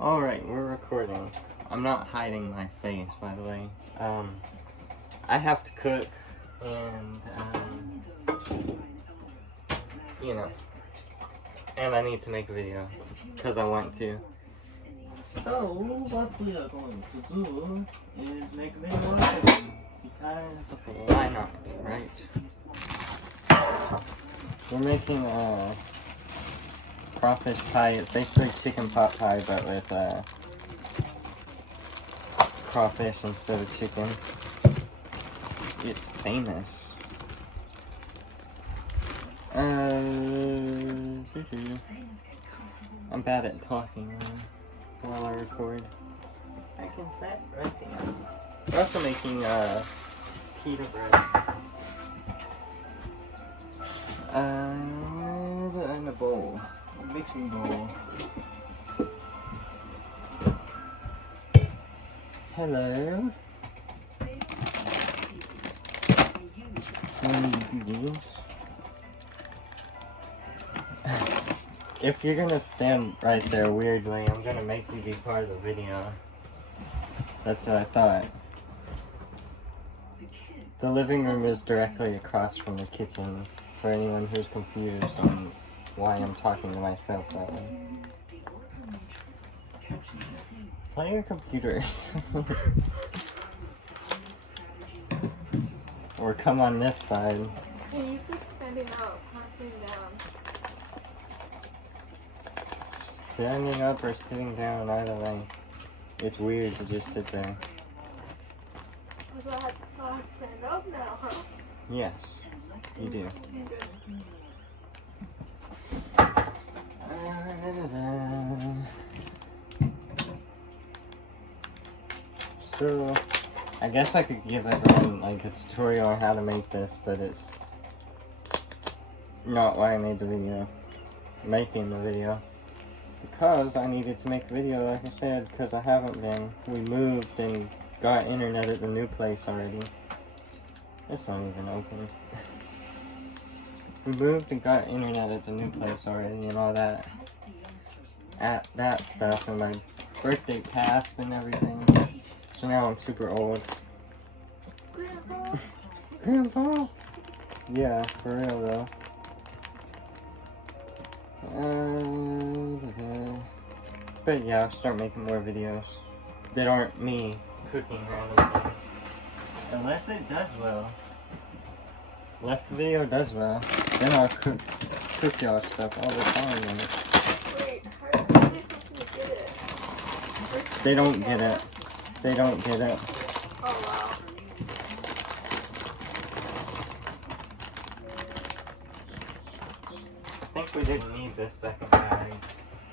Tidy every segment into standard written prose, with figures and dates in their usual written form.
Alright, we're recording. I'm not hiding my face, by the way. I have to cook, and, you know, and I need to make a video, because I want to. So, what we are going to do is make a video on cooking, because Why not, right? We're making a crawfish pie. It's basically chicken pot pie, but with crawfish instead of chicken. It's famous. I'm bad at talking while I record. I can set right here. We're also making pita bread. And a bowl. A mixing bowl. Hello. If you're gonna stand right there weirdly, I'm gonna make you be part of the video. That's what I thought. The living room is directly across from the kitchen, for anyone who's confused on why I'm talking to myself that way. Play your computers. Or come on this side. Yeah, you said standing up, not sitting down. Standing up or sitting down, either way. It's weird to just sit there. So I have to stand up now, huh? Yes, you do. Good. So, I guess I could give everyone like a tutorial on how to make this, but it's not why I made the video. Making the video. Because I needed to make a video, like I said, because I haven't been. We moved and got internet at the new place already. It's not even open. We moved and got internet at the new place already and all that. At that stuff, and my birthday passed and everything. So now I'm super old. Grandpa? Grandpa? Yeah, for real though. But yeah, I'll start making more videos that aren't me cooking randomly. Unless it does well. Unless the video does well, then I'll cook y'all stuff all the time. And Wait, how are they supposed to get it? they don't get it. They don't get it. Oh, wow. I think we didn't need this second bag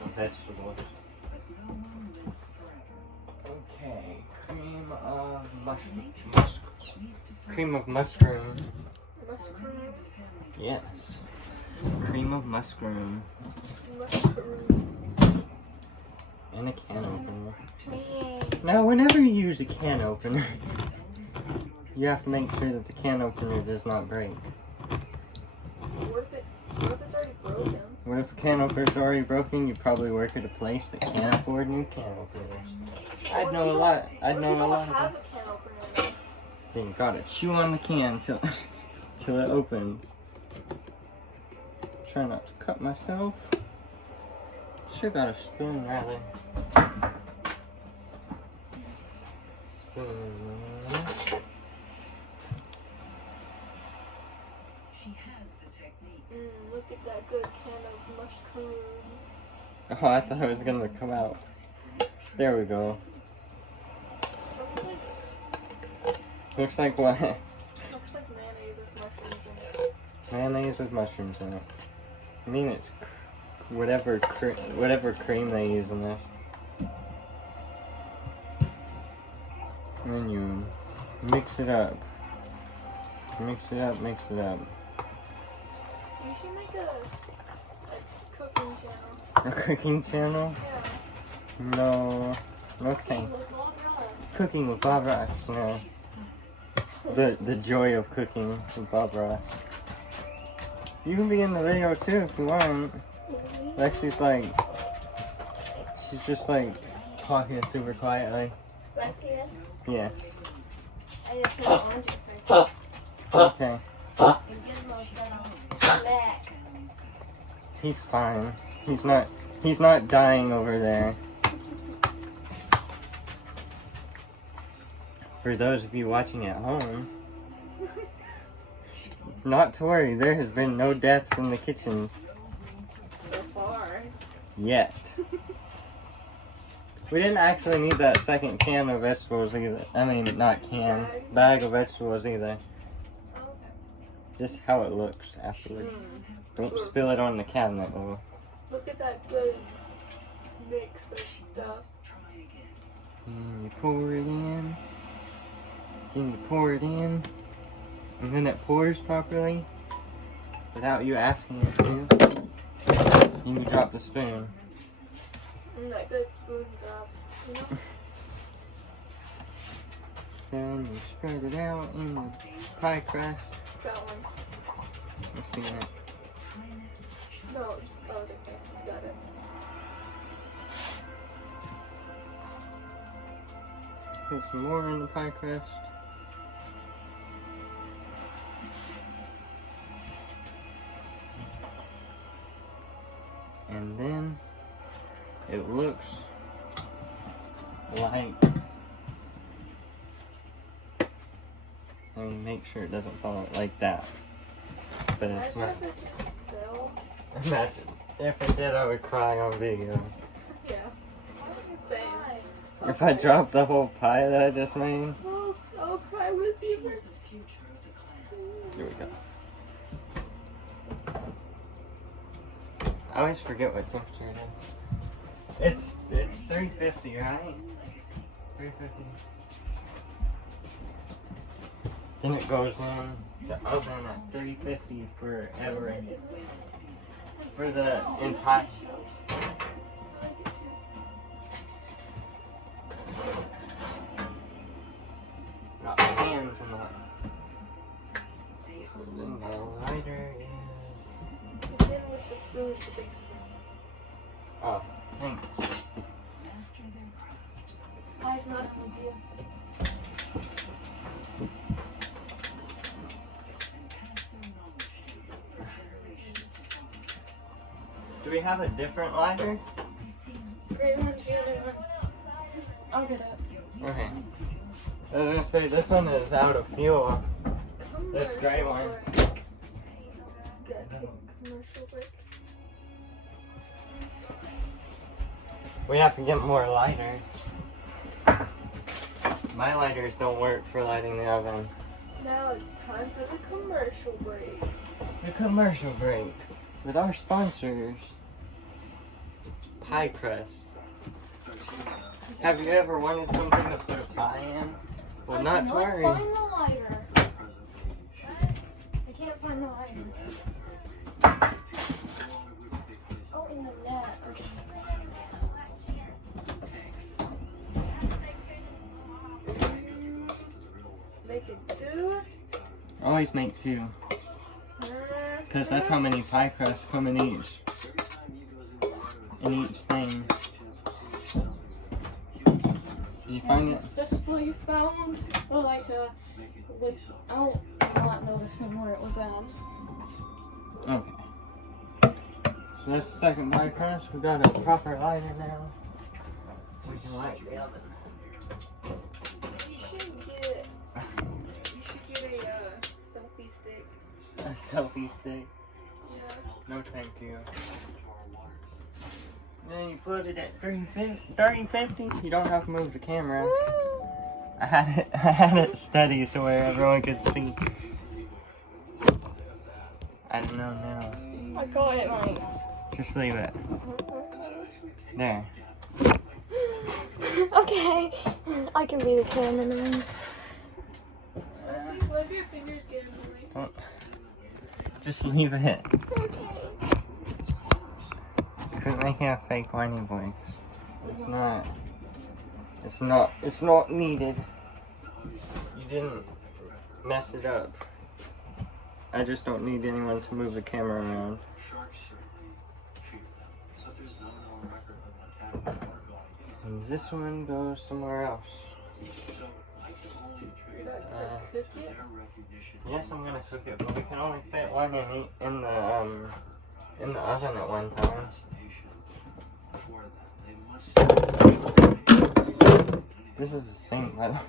of vegetables. Okay, cream of mushroom. Cream of mushroom. Mushroom. Yes. Cream of mushroom. Mushroom. And a can opener. Yay. Now, whenever you use a can opener, you have to make sure that the can opener does not break. What if it's already broken? What if the can opener's already broken? You probably work at a place that can't afford new can openers. I'd know a lot. I'd know a lot. Have a can opener now. Then you gotta chew on the can till till it opens. Try not to cut myself. Sure got a spoon rather. Spoon. Look at that good can of mushrooms. Oh, I thought it was gonna come out. There we go. Looks like what? Looks like mayonnaise with mushrooms in it. Mayonnaise with mushrooms in it. I mean, it's whatever cream they use in this. And then you mix it up. Mix it up, mix it up. We should make a cooking channel. A cooking channel? Yeah. No. No thanks. With Bob Ross. Cooking with Bob Ross, no. The joy of cooking with Bob Ross. You can be in the video too if you want. Lexi's like, she's just like talking super quietly. Lexi, Yes. I just put orange juice Okay. and Gizmo's got on neck. He's fine. He's not dying over there. For those of you watching at home, not to worry, there has been no deaths in the kitchen So far. yet. We didn't actually need that second can of vegetables either. I mean, not can, bag of vegetables either. Okay. Just how it looks afterwards. Don't spill it on the cabinet though. Look at that good mix of stuff. And you pour it in. Then you pour it in. And then it pours properly without you asking it to. And you drop the spoon. And that good spoon drop. You know? Then you spread it out in the pie crust. Got one. Let's see it. No, it's okay. Got it. Put some more in the pie crust. And then it looks like, let me make sure it doesn't fall out like that. But it's Imagine not. if it just fell. Imagine if it did, I would cry on video. Yeah. Same. If I dropped the whole pie that I just made. Oh, I'll cry with you. Here we go. I always forget what temperature it is. It's 350, right? 350. Then it goes in the oven at 350 forever. For the entire. Not hands in the. Then the lighter is. It's in with the spoon, the big spoons. Oh, thanks. Pie's not a idea. Do we have a different lighter? Gray one's the other one. I'll get it. Okay. I was gonna say, this one is out of fuel. This gray one. Good. Commercial break. We have to get more lighter. My lighters don't work for lighting the oven. Now it's time for the commercial break. The commercial break with our sponsors, Pie Crust. Have you ever wanted something to put a pie in? Well, not to worry. I cannot find the lighter. I can't find the lighter. Oh, in the net. Okay. Make it two. Always make two, because that's how many pie crusts come in each thing. Did you find it? Successfully found a lighter without not noticing where it was at. Okay. So that's the second pie crust. We got a proper lighter now. We can light the oven. You should get a selfie stick. A selfie stick. Yeah. No, thank you. Then you put it at 350. You don't have to move the camera. I had it steady so where everyone could see. I don't know now. I got it right. Just leave it. There. Okay. I can be the cameraman. Let your fingers get in the way. Oh. Just leave it. Okay. Quit making a fake whiny voice. It's not needed. You didn't mess it up. I just don't need anyone to move the camera around. And this one goes somewhere else. You're not gonna cook it? Yes, I'm gonna cook it, but we can only fit one in the oven at one time. This is the same, by the way.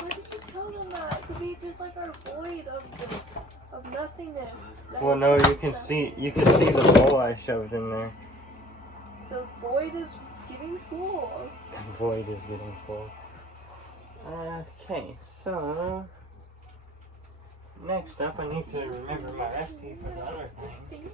Why did you tell them that? It could be just like our void of nothingness. Well, no, you can see the bowl I shoved in there. The void is getting full. The void is getting full. Okay, so next up, I need to remember my recipe for the other thing.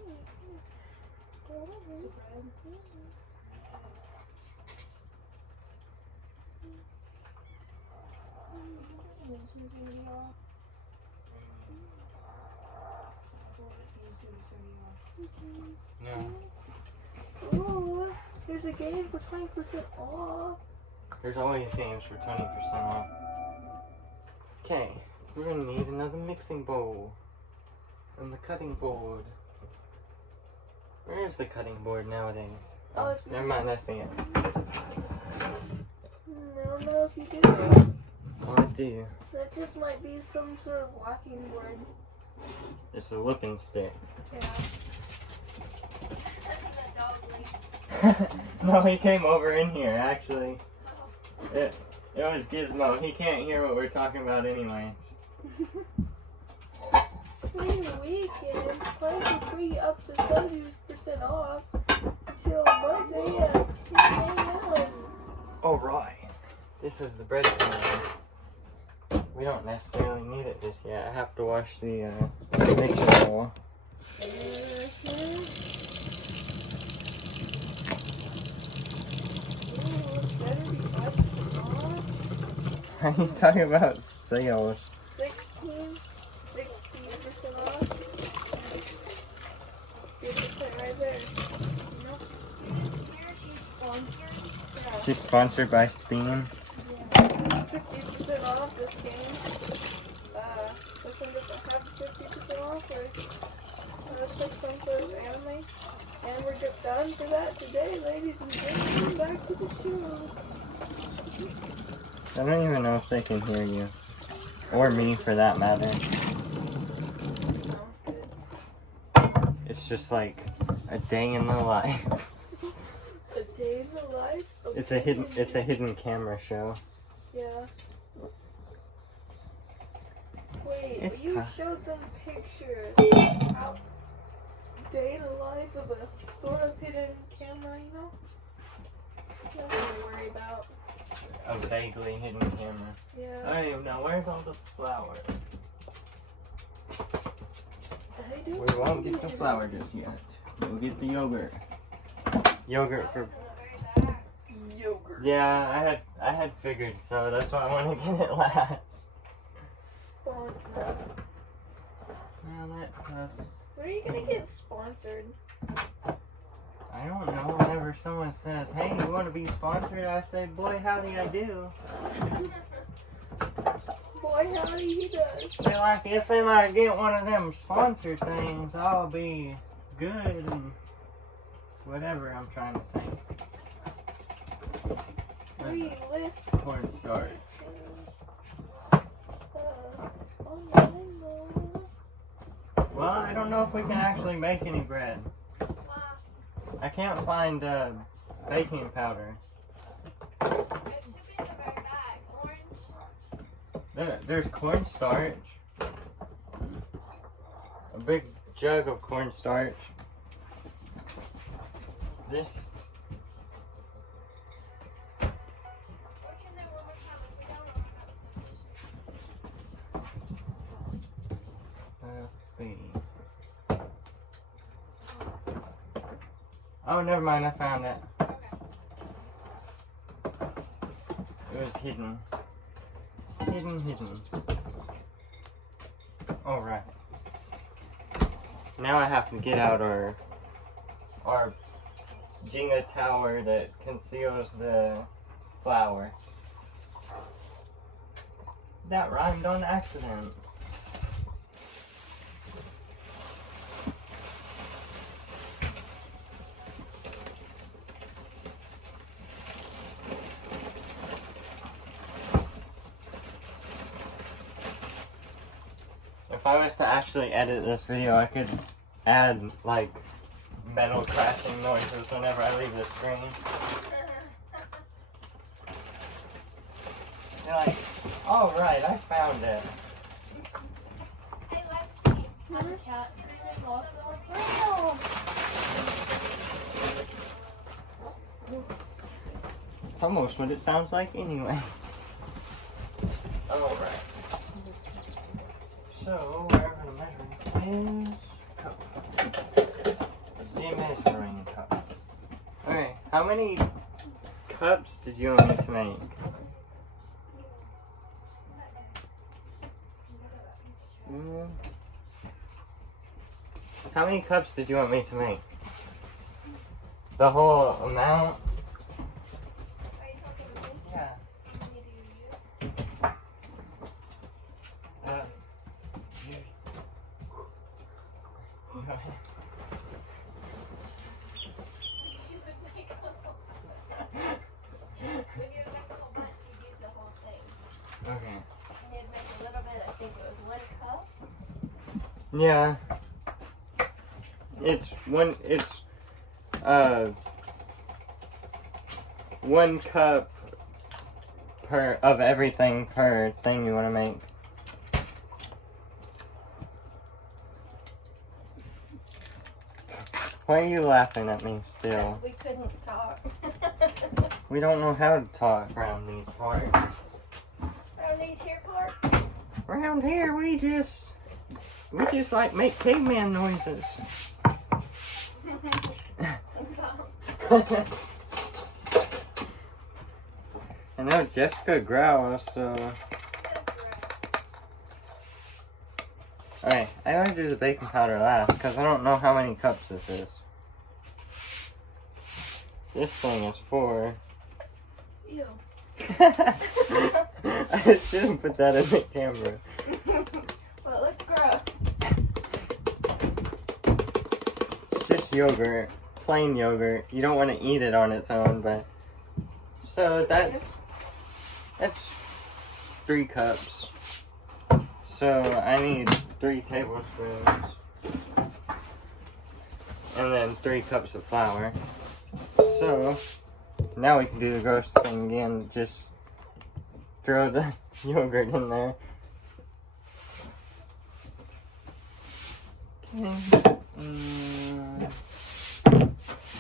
No, Ooh, there's a game for 20% off. there's always games for 20% off. Okay, we're gonna need another mixing bowl and the cutting board. Where is the cutting board nowadays? Oh, it's Never mind, that's the end. I don't know if you do. Oh, I do. That just might be some sort of walking board. It's a whipping stick. Yeah. No, he came over in here, actually. It was Gizmo. He can't hear what we're talking about anyways. Free weekend, play for free up to 70% off till Monday at 6 a.m. Alright. This is the bread pan. We don't necessarily need it just yet. I have to wash the mixing bowl. Are you talking about sales? 16% off. 50% right there. She's sponsored by Steam. 50% off this game. This one doesn't have 50% off, or it's like some sort of anime. And we're just done for that today, ladies and gentlemen. Back to the show. I don't even know if they can hear you. Or me, for that matter. Sounds good. It's just like a day in the life. A day in the life of It's a hidden camera show. Yeah. Wait, It's you tough. showed them pictures. How day in the life of a sort of hidden camera, you know? Nothing to worry about. A vaguely hidden camera. Yeah. Hey, now where's all the flour? Hey, dude. We won't get the flour just yet. We'll get the yogurt. Yogurt for. Yogurt. Yeah, I had figured, so that's why I want to get it last. Sponsored. Now that's us. Where are you gonna get sponsored? I don't know. Whenever someone says, "Hey, you want to be sponsored?" I say, "Boy, howdy, I do." Boy, howdy, he does. They're like, if I get one of them sponsored things, I'll be good and whatever I'm trying to say. Free list. Cornstarch. Online though. Well, I don't know if we can actually make any bread. I can't find baking powder. There's cornstarch. A big jug of cornstarch. This. Let's see. Oh, never mind. I found it. It was hidden. Hidden. Alright. Now I have to get out our Jenga tower that conceals the flour. That rhymed on accident. was to actually edit this video, I could add like metal crashing noises whenever I leave the screen. You're like, alright, I found it. Hey, Lexi, have a cat screaming also? It's almost what it sounds like anyway. Alright. So, wherever the measuring is, cup. The measuring cup. Okay, how many cups did you want me to make? How many cups did you want me to make? The whole amount? Are you talking to me? Yeah. You need When you make a whole bunch, you use the whole thing. Okay. And you'd make a little bit, I think it was 1 cup. Yeah. It's 1 cup of everything per thing you want to make. Why are you laughing at me still? Because we couldn't talk. We don't know how to talk around these parts. Around these here parts. Around here, we just like make caveman noises. Sometimes. I know Jessica growls, so. Alright, I gotta do the baking powder last because I don't know how many cups this is. This thing is 4. Ew. I shouldn't put that in the camera. Well, it looks gross. It's just yogurt, plain yogurt. You don't want to eat it on its own, but so that's 3 cups. So I need 3 tablespoons, and then 3 cups of flour. So now we can do the gross thing again. Just throw the yogurt in there. Okay.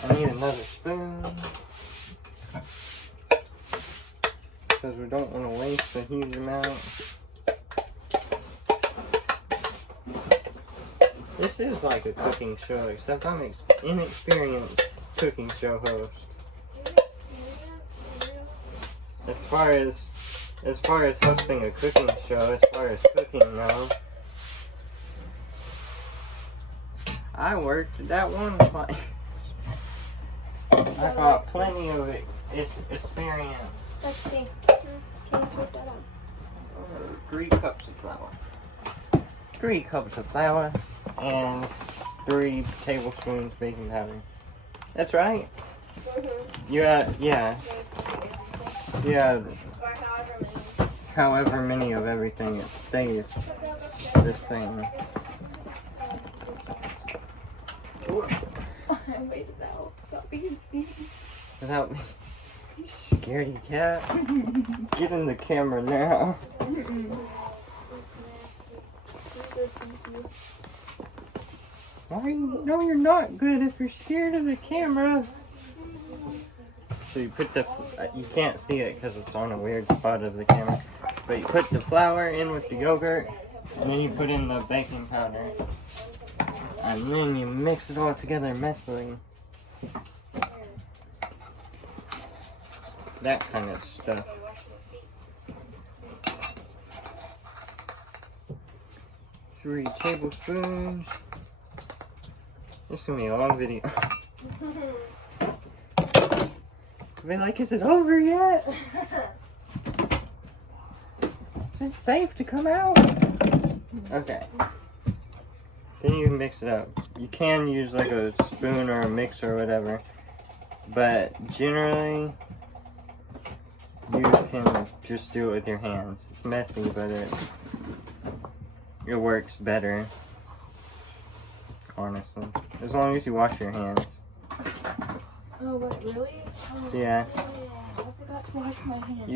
I need another spoon because we don't want to waste a huge amount. This is like a cooking show, except I'm inexperienced cooking show host. As far as hosting a cooking show, as far as cooking though, I worked at that one place. I got plenty of experience. Let's see. Can you switch that up? 3 cups of flour. 3 cups of flour and 3 tablespoons baking powder. That's right. Yeah. Or However many of everything, it stays the same. I waited out. Without being seen. Without me. You scaredy cat. Get in the camera now. Why are you? No, you're not good if you're scared of the camera. So you put you can't see it because it's on a weird spot of the camera. But you put the flour in with the yogurt, and then you put in the baking powder. And then you mix it all together messily. That kind of stuff. Three tablespoons. This is gonna be a long video. Be like, is it over yet? Is it safe to come out? Okay. Then you can mix it up. You can use like a spoon or a mixer or whatever. But generally, you can just do it with your hands. It's messy, but it works better. Honestly, as long as you wash your hands. Oh, wait, really? Oh, Yeah. I forgot to wash my hands.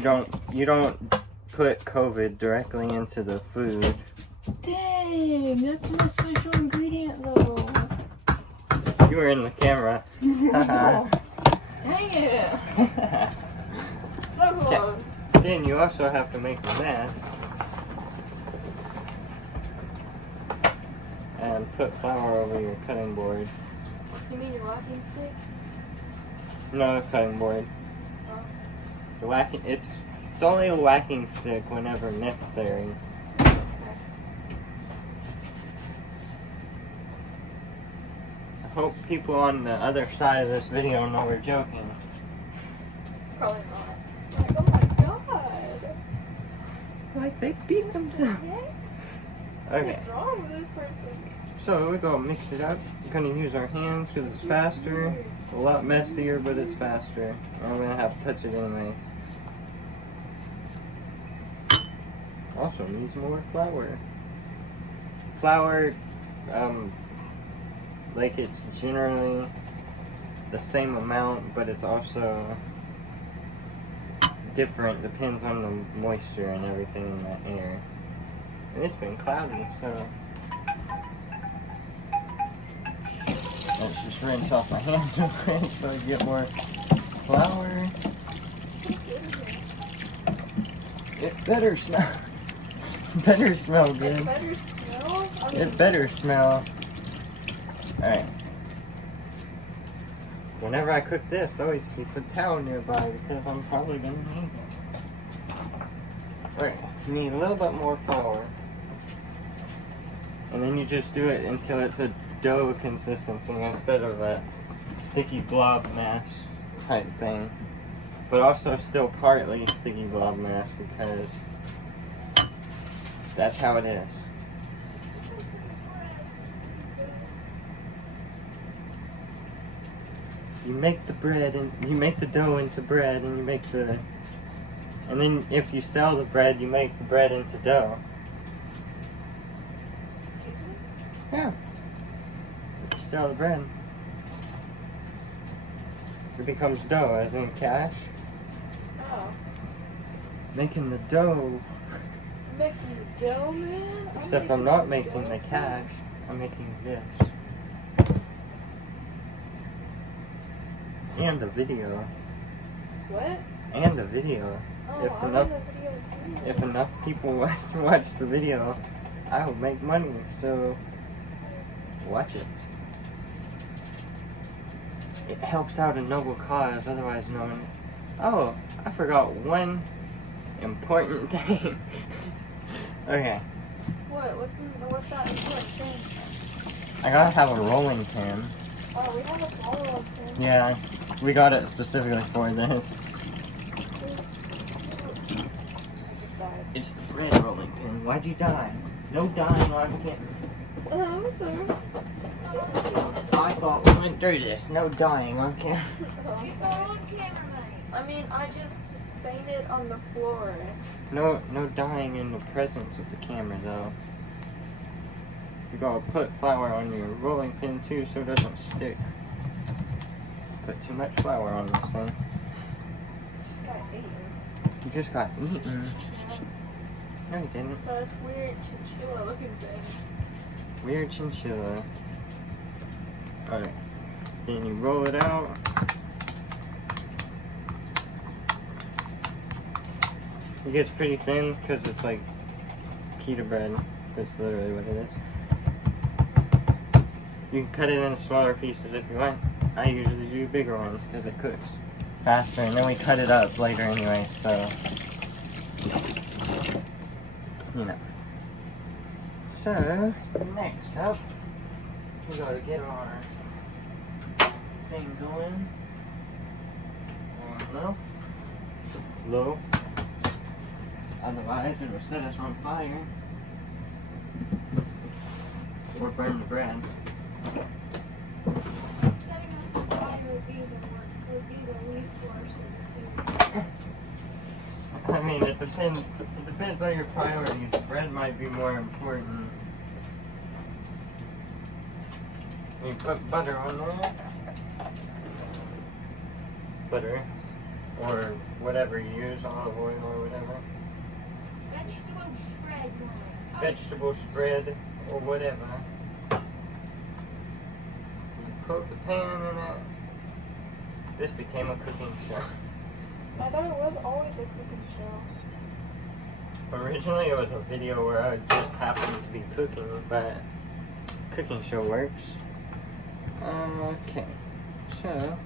You don't put COVID directly into the food. Dang, that's my special ingredient though. You were in the camera. Dang it. So close. Then you also have to make a mask. And put flour over your cutting board. You mean your walking stick? No, cutting board. Oh. The whacking, it's only a whacking stick whenever necessary. I hope people on the other side of this video know we're joking. Probably not. Like, oh my god. Like they beat themselves. Okay, What's wrong with this person? so we're gonna mix it up. We're gonna use our hands because it's faster. A lot messier, but it's faster. I'm gonna have to touch it anyway. Also needs more flour. Flour, like it's generally the same amount, but it's also different. Depends on the moisture and everything in the air. And it's been cloudy, so let's just rinse off my hands real quick so I get more flour. It better smell. It better smell good. It better smell? It better smell. Alright. Whenever I cook this, I always keep a towel nearby because I'm probably gonna need it. Alright, you need a little bit more flour. And then you just do it until it's a dough consistency instead of a sticky blob mass type thing. But also still partly sticky blob mass because that's how it is. You make the bread and you make the dough into bread and you make the, and then if you sell the bread, you make the bread into dough. Yeah. If you sell the bread, it becomes dough, as in cash. Oh. Making the dough. Making the dough, man? Except I'm not making the cash. I'm making this. And the video. What? And the video. Oh, If I'm enough, in the video too. if enough people watch the video, I will make money. So watch it. It helps out a noble cause, otherwise known. Oh, I forgot one important thing. Okay, What? What's that important thing? I gotta have a rolling pin. Oh, we have a follow-up thing. Yeah, we got it specifically for this. It's the bread rolling pin. Why'd you die? No dying on camera. I'm sorry. I thought we went through this. No dying on camera. I mean, I just fainted on the floor. No dying in the presence of the camera though. You gotta put flour on your rolling pin too so it doesn't stick. Put too much flour on this thing. Just got eaten. You just got eaten. No, you didn't. That weird chinchilla looking thing. Weird chinchilla. Alright. Then you roll it out. It gets pretty thin because it's like pita bread. That's literally what it is. You can cut it into smaller pieces if you want. I usually do bigger ones because it cooks faster, and then we cut it up later anyway, so you know. So, next up, we gotta get our thing going. Low. Low. Otherwise, it will set us on fire. Or burn the bread. Setting us on fire would be the least worst of the two. I mean, it depends on your priorities. Bread might be more important You put butter on there. Butter. Or whatever you use, olive oil or whatever. Vegetable spread, Mom. Vegetable spread or whatever. You coat the pan in it. This became a cooking show. I thought it was always a cooking show. Originally it was a video where I just happened to be cooking, but cooking show works. Okay, so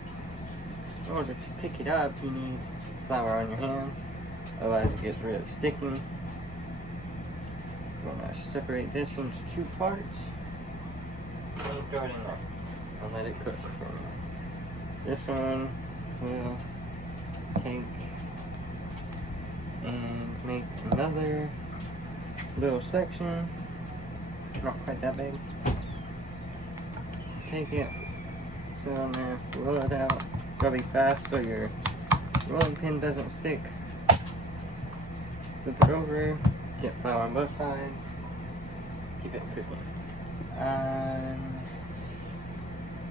in order to pick it up, you need flour on your hand, otherwise it gets really sticky. I'm gonna separate this into 2 parts and throw it in there and let it cook for me. This one will take and make another little section, not quite that big. Take it, sit on there, roll it out. Gotta be fast so your rolling pin doesn't stick. Flip it over, get flour on both sides, keep it cooking. I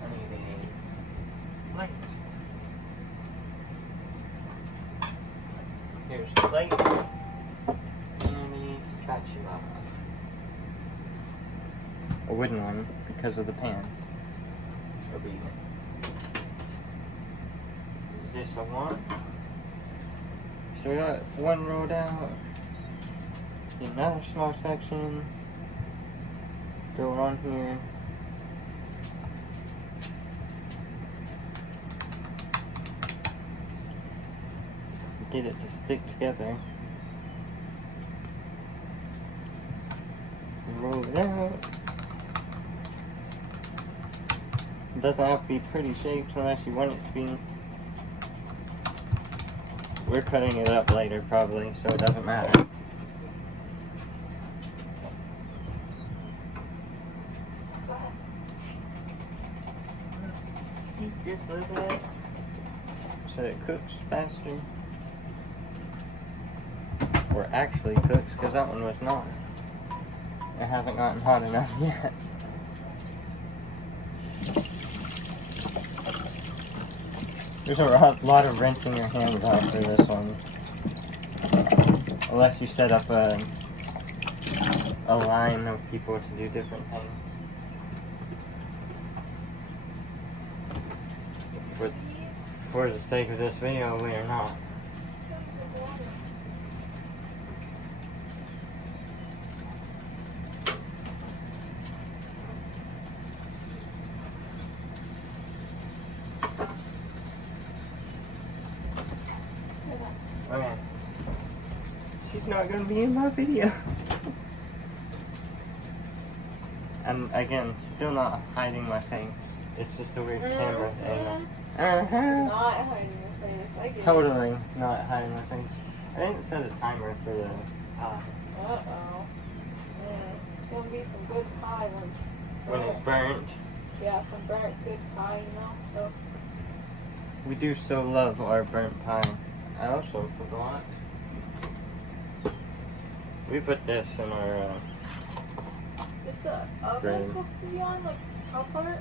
need a light. Here's the light and a spatula. A wooden one because of the pan. Is this a one? So we got one rolled out. Get another small section. Throw it on here. Get it to stick together. Roll it out. It doesn't have to be pretty shapes unless you want it to be. We're cutting it up later probably, so it doesn't matter. Just a little bit so it cooks faster. Or actually cooks, because that one was not. It hasn't gotten hot enough yet. There's a lot of rinsing your hands out for this one. Unless you set up a line of people to do different things. For the sake of this video, we are not. Okay. She's not gonna be in my video. And again, still not hiding my face. It's just a weird camera thing. Not hiding your face. I get it. Totally not hiding my face. I didn't set a timer for the pie. Uh-oh. Yeah. It's gonna be some good pie When it's burnt. Yeah, some burnt good pie, you know? So. We do so love our burnt pie. I also forgot. We put this in our Is the oven supposed to be on, like, top part?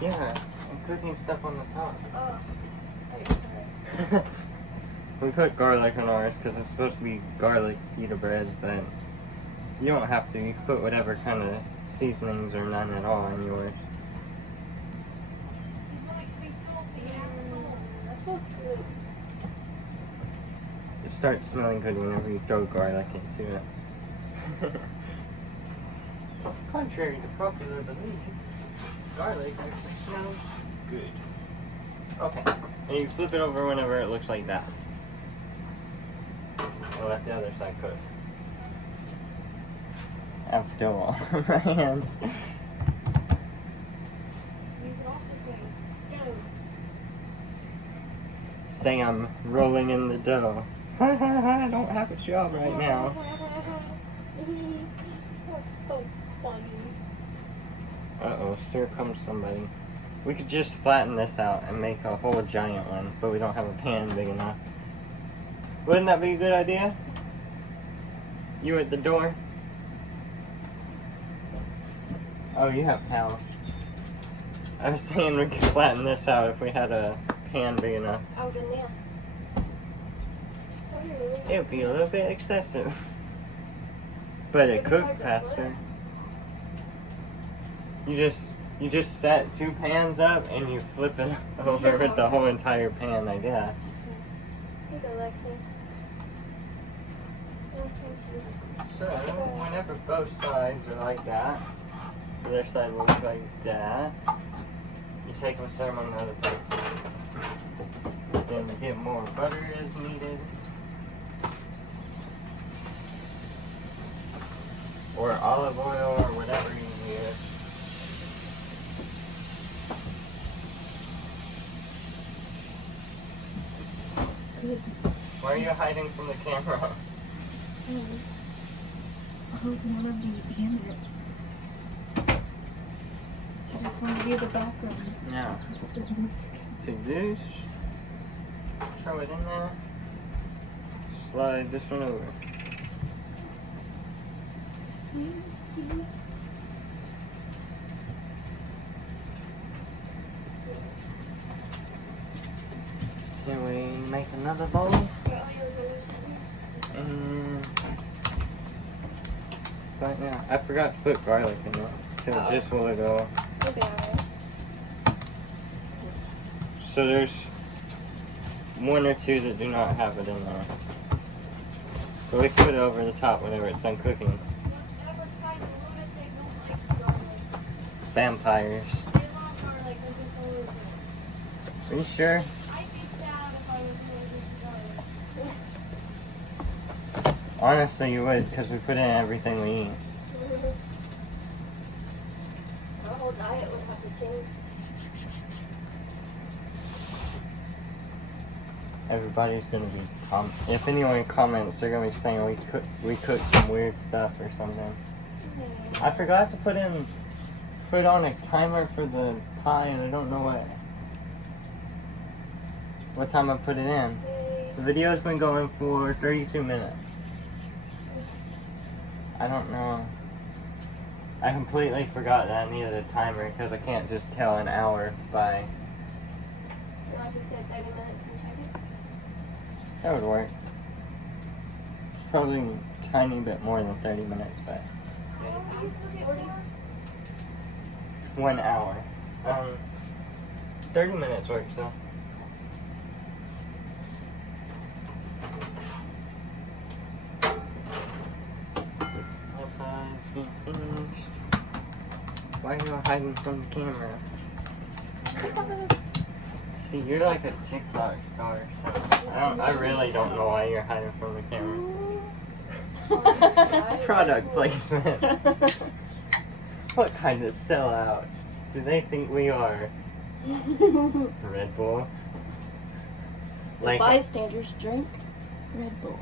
yeah, and cooking stuff on the top. Oh. Okay. We put garlic on ours because it's supposed to be garlic pita bread, but you don't have to. You can put whatever kind of seasonings or none at all in yours. You'd like to be salty, add salt. That smells good. It starts smelling good whenever you throw garlic into it. Contrary to popular belief, garlic actually smells good. Okay, and you flip it over whenever it looks like that. I'll let the other side cook. I have dough all over my hands. You could also say dough. Say I'm rolling in the dough. I don't have a job right now. That's so funny. Uh-oh, here comes somebody. We could just flatten this out and make a whole giant one, but we don't have a pan big enough. Wouldn't that be a good idea? You at the door? Oh, you have towel. I was saying we could flatten this out if we had a pan big enough. Oh, goodness. It would be a little bit excessive. But it cooked faster. You just set 2 pans up and you flip it over with the whole entire pan, I guess. Here you go, Lexi. Oh, thank you. So, whenever both sides are like that, the other side looks like that, you take them, set them on another plate. Then get more butter as needed. Or olive oil or whatever you use. Why are you hiding from the camera? I don't want to be in it. I just want to be the background. Now, take this, throw it in there, slide this one over. Then we make another bowl. And right now, I forgot to put garlic in it. So just will go. So there's 1 or 2 that do not have it in there. So we put it over the top whenever it's done cooking. Vampires. Are you sure? Honestly, you would, because we put in everything we eat. Our whole diet would have to change. Everybody's gonna be if anyone comments, they're gonna be saying we cooked some weird stuff or something. I forgot to put on a timer for the pie, and I don't know what time I put it in. The video's been going for 32 minutes. I don't know. I completely forgot that I needed a timer because I can't just tell an hour by. You want to just say 30 minutes and check it? That would work. It's probably a tiny bit more than 30 minutes, but 1 hour. 30 minutes works though. Why are you hiding from the camera? See, you're like a TikTok star. So I really don't know why you're hiding from the camera. Product placement. What kind of sellouts do they think we are? Red Bull. Like Bystanders drink Red Bull.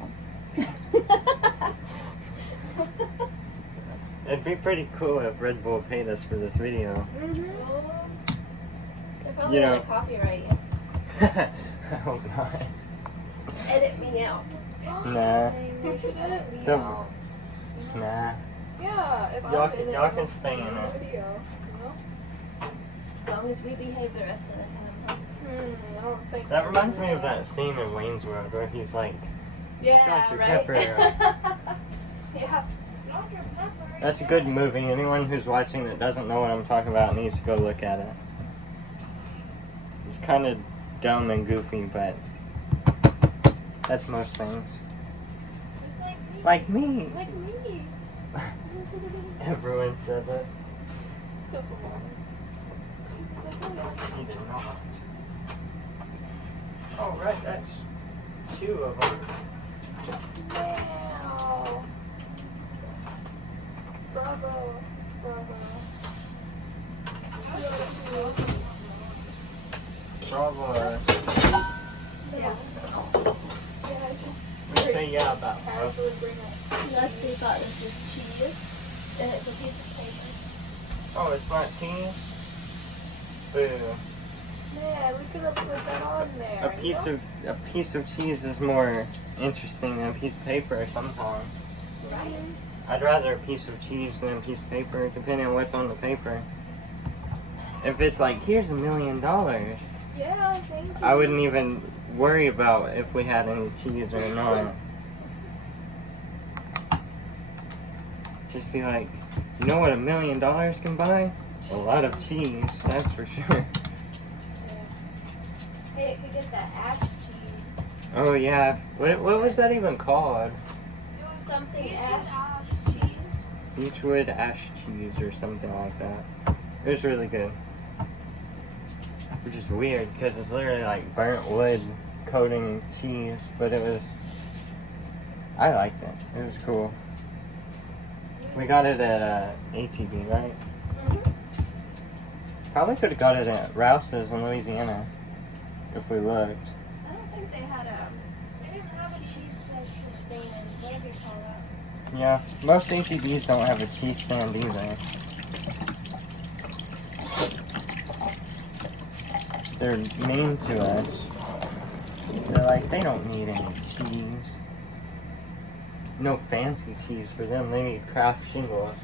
it'd be pretty cool if Red Bull paid us for this video. They're probably You know. gonna copyright you. I hope not. Edit me out. Nah. You should edit me Don't- out. Nah. Yeah, if Y'all can stay in it. video, as long as we behave the rest of the time. I don't think That reminds me of that scene in Wayne's World where he's like, Yeah, Dr. right. Pepper. Yeah. Dr. Pepper. That's a good movie. Anyone who's watching that doesn't know what I'm talking about needs to go look at it. It's kind of dumb and goofy, but that's most things. Just like me. Like me. Like me. Everyone says it. You do not. Oh, right, that's 2 of them. Wow. Bravo. Bravo. Bravo. Yeah. We say yeah about most. Casually bring it. Leslie thought this was cheese, and it's a piece of paper. Oh, it's not cheese? Boo. Man, we could have put that on there. A piece of cheese is more interesting than a piece of paper sometimes. Right. I'd rather a piece of cheese than a piece of paper, depending on what's on the paper. If it's like, here's $1 million, Yeah, thank you. I wouldn't even worry about if we had any cheese or not. Just be like, you know what $1 million can buy? A lot of cheese, that's for sure. Yeah. Hey, it could get that ash cheese. Oh yeah, what was that even called? It was something ash cheese. Beechwood ash cheese or something like that. It was really good. Which is weird because it's literally like burnt wood coating cheese, but it was. I liked it. It was cool. We got it at HEB, right? Mhm. Probably could have got it at Rouse's in Louisiana if we looked. I don't think they had a. They didn't have a cheese stand. Whatever you call that. Yeah, most HEBs don't have a cheese stand either. They're mean to us. They're like, they don't need any cheese. No fancy cheese for them. They need Kraft shingles.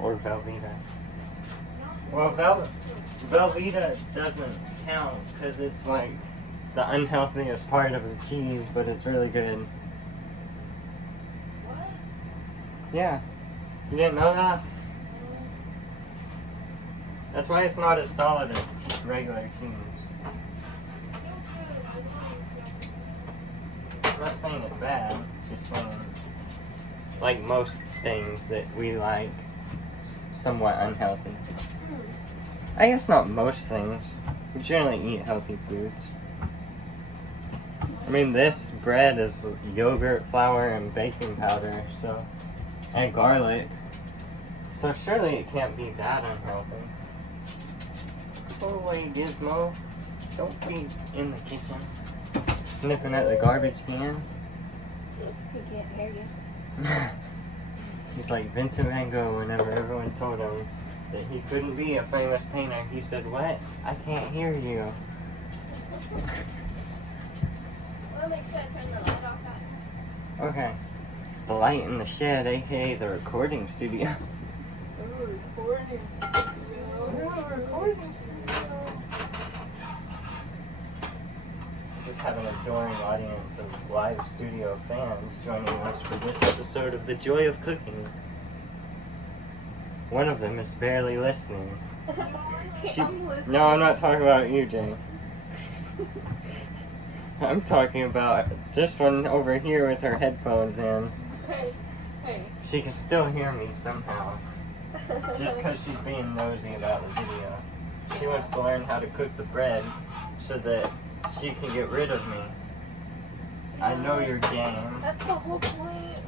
Or Velveeta. Well, Velveeta doesn't count because it's like the unhealthiest part of the cheese, but it's really good. What? Yeah. You didn't know that? That's why it's not as solid as regular cheese. I'm not saying it's bad, just saying, like most things that we like, somewhat unhealthy. I guess not most things. We generally eat healthy foods. I mean, this bread is yogurt, flour, and baking powder, so, and garlic. So surely it can't be that unhealthy. Go away, Gizmo. Don't be in the kitchen sniffing at the garbage can. He can't hear you. He's like Vincent Van Gogh whenever everyone told him that he couldn't be a famous painter. He said, "What? I can't hear you." Well, make sure I turn the light off. Okay. The light in the shed, aka the recording studio. Just have an adoring audience of live studio fans joining us for this episode of The Joy of Cooking. One of them is barely listening. I'm listening. No, I'm not talking about you, Jay. I'm talking about this one over here with her headphones in. Hey, hey. She can still hear me somehow. Just because she's being nosy about the video. She wants to learn how to cook the bread so that she can get rid of me. I know your game. That's the whole point.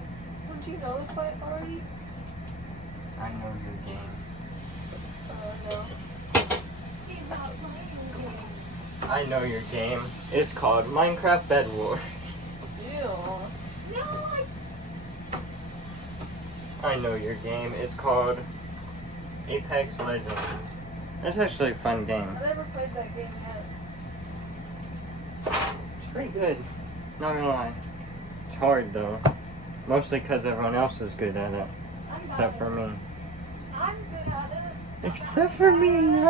Don't you know this by already? I know your game. No. He's not playing games. I know your game. It's called Minecraft Bed War. Ew. No, I know your game. It's called Apex Legends. It's actually a fun game. I never played that game yet. It's pretty good. Not gonna lie. It's hard though. Mostly because everyone else is good at it. Except for me. I'm good at it. Except for me.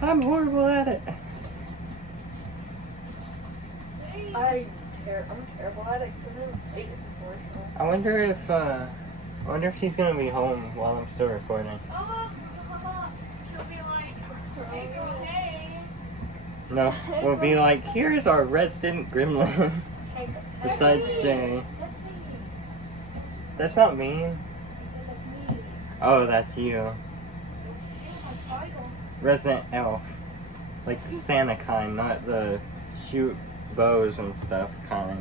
I'm horrible at it. See? I'm terrible at it because I never played it before. So. I wonder if she's gonna be home while I'm still recording. Oh, she'll be like, take your name. No, we'll be like, here's our resident gremlin. Besides Jay. That's me. That's not me. He said that's me. Oh, that's you. Don't steal my title. Resident elf. Like the Santa kind, not the shoot bows and stuff kind.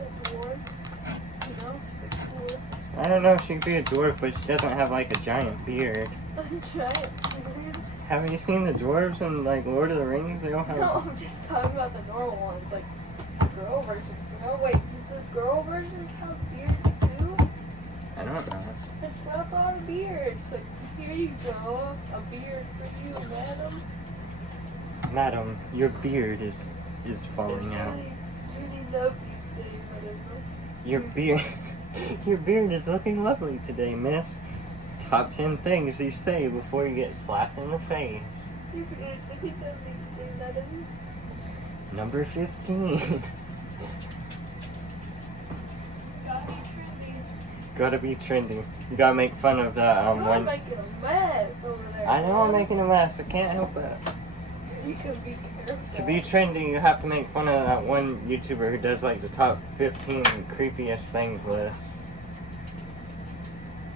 The dwarf, you know, the dwarf. I don't know if she could be a dwarf, but she doesn't have like a giant beard. A giant beard. Haven't you seen the dwarves in like Lord of the Rings? They don't have. No, I'm just talking about the normal ones, like the girl version. No, wait, does the girl version count beards too? I don't know. It's not about a beard. It's like, here you go, a beard for you, madam. Madam, your beard is falling It's out. really lovely today, whatever. Your beard, your beard is looking lovely today, miss. Top 10 things you say before you get slapped in the face. You can repeat them in that in. Number 15. Gotta be trendy. Gotta be trendy. You gotta make fun of that I'm one. making a mess over there. I know I'm making a mess. I can't help it. You can be careful. To be trendy, you have to make fun of that one YouTuber who does like the top 15 creepiest things list.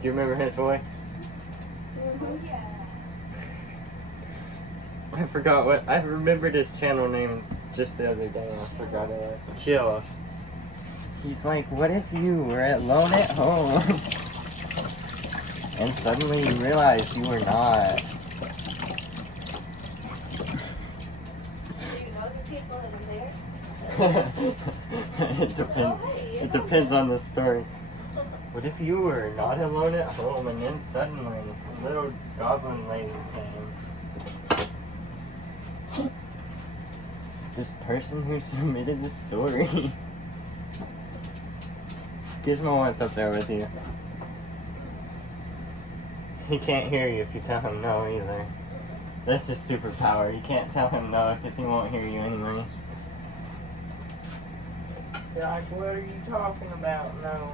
Do you remember his voice? Oh yeah. I forgot what. I remembered his channel name just the other day. I forgot it. Chills. He's like, what if you were alone at home and suddenly you realized you were not? Do you know the people in there? It depends. It depends on the story. What if you were not alone at home and then suddenly a little goblin lady came? This person who submitted the story. Gizmo wants up there with you. He can't hear you if you tell him no either. That's his superpower. You can't tell him no because he won't hear you anyways. You're like, what are you talking about? No.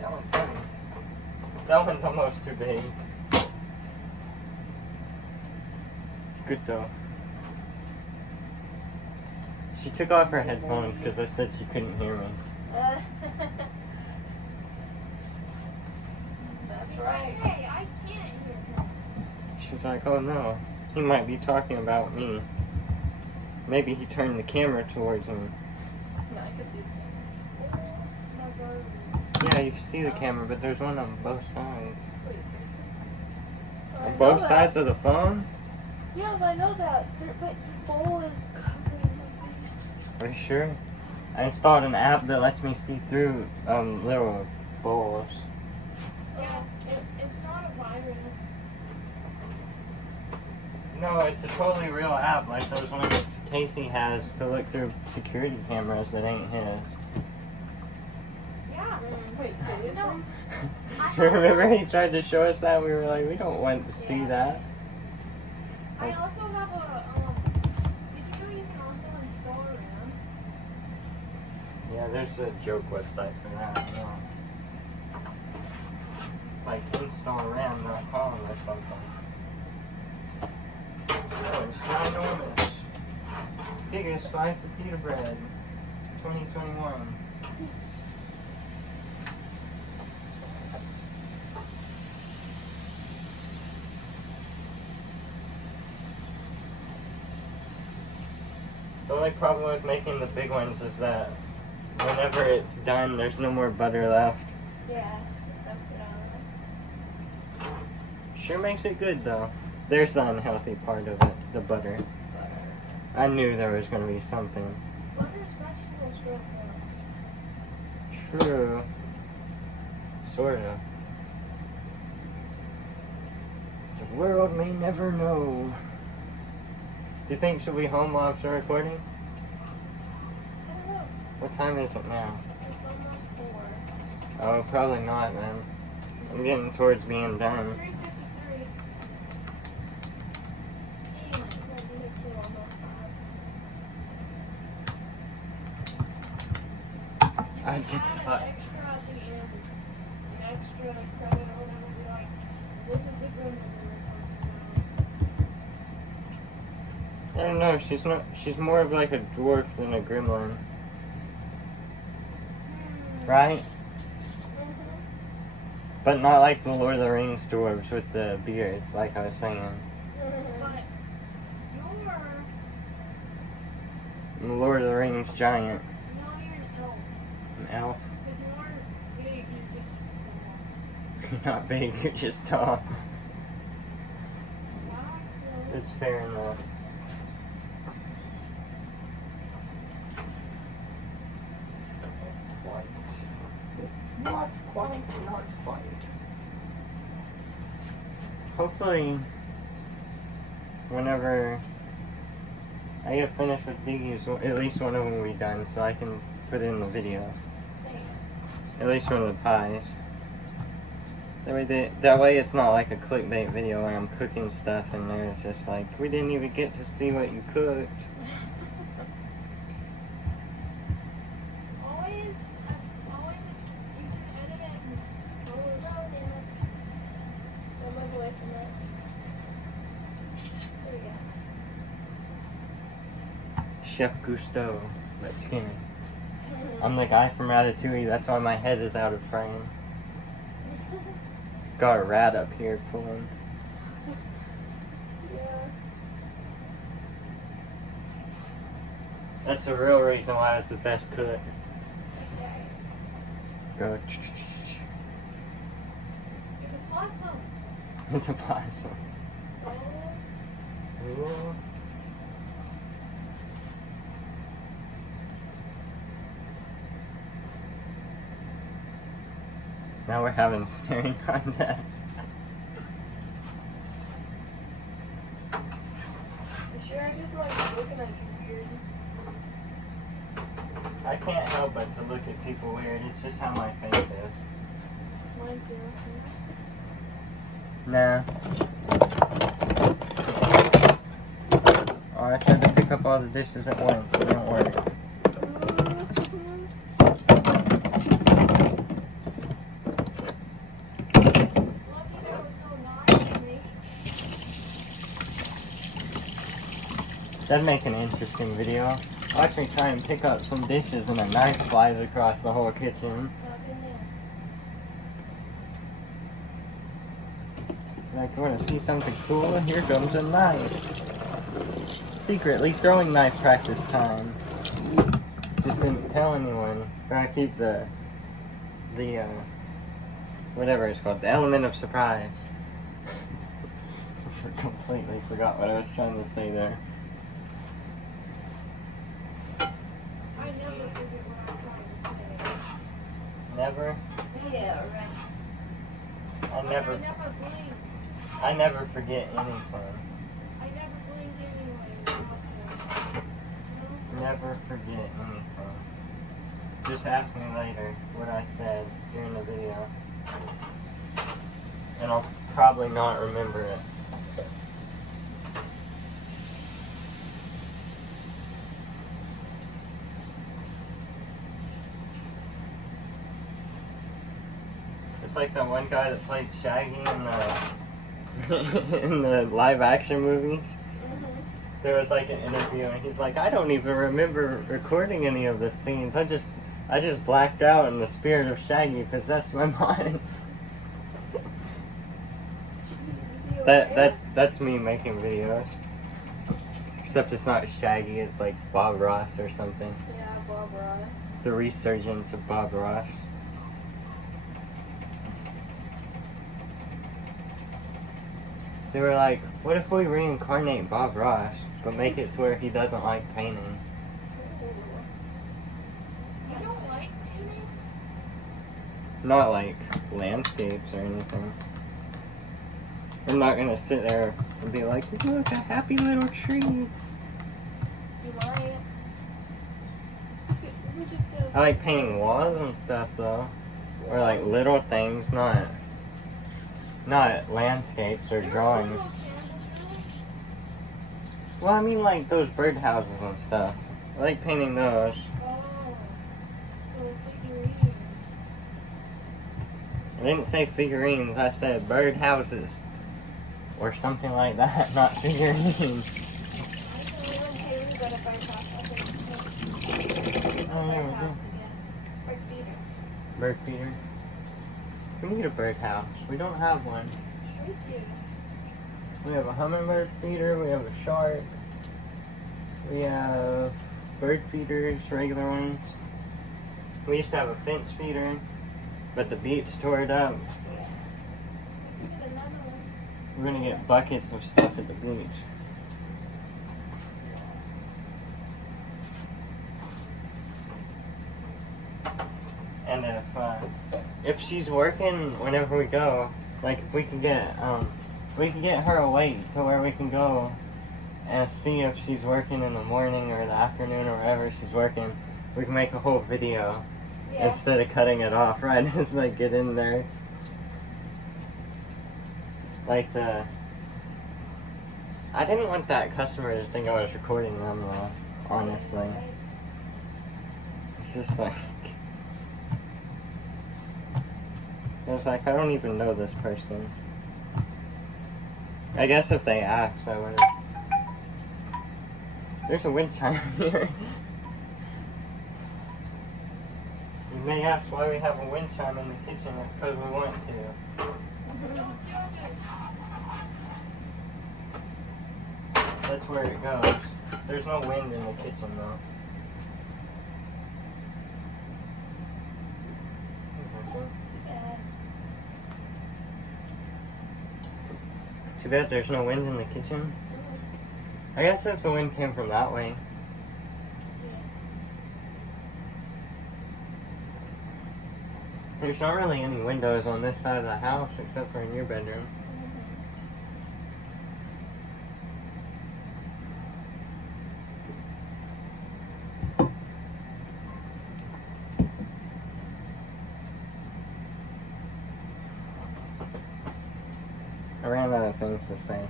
That one's heavy. That one's almost too big. It's good though. She took off her headphones because I said she couldn't hear me. That's He's right. like, hey, I can't hear him. She's like, oh no, he might be talking about me. Maybe he turned the camera towards me. No, I can see the camera. Oh my God. Yeah, you can see the camera, but there's one on both sides. Wait, seriously? I On know both that. sides of the phone? Yeah, but I know that. But the bowl is covering my face. Are you sure? I installed an app that lets me see through little bowls. Yeah, it's not a virus. No, it's a totally real app, like those ones Casey has to look through security cameras that ain't his. Yeah. Wait, seriously? No. Remember he tried to show us that? We were like, we don't want to see Yeah. that. I also have a, did you know you can also install RAM? Yeah, there's a joke website for that. Yeah. It's like installram.com or something. Oh, it's ginormous. Biggest slice of pita bread. 2021. The only problem with making the big ones is that whenever it's done, there's no more butter left. Yeah, it sucks it out. Sure makes it good though. There's the unhealthy part of it, the butter. I knew there was going to be something. Butter's vegetables real good. True. Sort of. The world may never know. Do you think she'll be home while I'm still recording? I don't know. What time is it now? It's almost 4. Oh, probably not then. I'm getting towards being done. 3:53. Hey, she might be here too, almost 5. I Add an extra at the end. An extra credit or whatever. Be like, this is the grandmother we're talking about. I don't know, she's more of like a dwarf than a gremlin. Right? But not like the Lord of the Rings dwarves with the beards, like I was saying. But you're The Lord of the Rings giant. no, you're an elf. An elf. Because you aren't big, you're just You're not big, you're just tall. wow, so It's fair enough. Not quite. Hopefully, whenever I get finished with these, at least one of them will be done so I can put it in the video. At least one of the pies. That way it's not like a clickbait video where I'm cooking stuff and they're just like, we didn't even get to see what you cooked. Always, you can edit it and Slow down. Don't move away from it. There we go. Chef Gusteau. That's scary. I'm the guy from Ratatouille, that's why my head is out of frame. Got a rat up here pulling. Yeah. That's the real reason why I was the best cook. Go. it's a possum. It's a possum. Oh, Ooh. Now we're having a staring contest. You sure I just like looking at you weird? I can't help but to look at people weird. It's just how my face is. Mine too. Nah. Oh, I tried to pick up all the dishes at once. It didn't work. lucky there was no knife in me. That'd make an interesting video. Watch me try and pick up some dishes and a knife flies across the whole kitchen. Oh goodness. Like, you want to see something cool? Here comes a knife. Secretly throwing knife practice time. Just didn't tell anyone. Gotta keep the whatever it's called, the element of surprise. I completely forgot what I was trying to say there. I never forget what I'm trying to say. Never? Yeah, right. I Like, never blinked. I never forget anything. I never blinked anyway. Never forget anything. Just ask me later what I said during the video. And I'll probably not remember it. It's like that one guy that played Shaggy in the in the live action movies. There was like an interview and he's like, I don't even remember recording any of the scenes. I just blacked out in the spirit of Shaggy because that's my mind. That's me making videos. Except it's not Shaggy, it's like Bob Ross or something. Yeah, Bob Ross. The resurgence of Bob Ross. They were like, what if we reincarnate Bob Ross, but make it to where he doesn't like painting? You don't like painting? Not like landscapes or anything. I'm not gonna sit there and be like, look, a happy little tree. You might. We're just gonna I like painting walls and stuff though. Or like little things, not landscapes or drawings. Well, I mean like those birdhouses and stuff. I like painting those. Oh, so figurines. I didn't say figurines, I said birdhouses. Or something like that, not figurines. I can really pay you that if I pass Oh, there we go. Bird feeder. Bird feeder. We need a birdhouse. We don't have one. We do. We have a hummingbird feeder, we have a shark, we have bird feeders, regular ones. We used to have a finch feeder, but the beach tore it up. We need another one. We're gonna get buckets of stuff at the beach. And if she's working whenever we go, like if we can get her awake to where we can go and see if she's working in the morning or the afternoon or wherever she's working, we can make a whole video Yeah. instead of cutting it off right as they get in there. Like I didn't want that customer to think I was recording them though, honestly. Right. It's just like, I was like, I don't even know this person. I guess if they asked, I would have. There's a wind chime here. You may ask why we have a wind chime in the kitchen. It's because we want to. That's where it goes. There's no wind in the kitchen though. Too bad there's no wind in the kitchen. I guess if the wind came from that way. There's not really any windows on this side of the house except for in your bedroom. I ran out of things to say.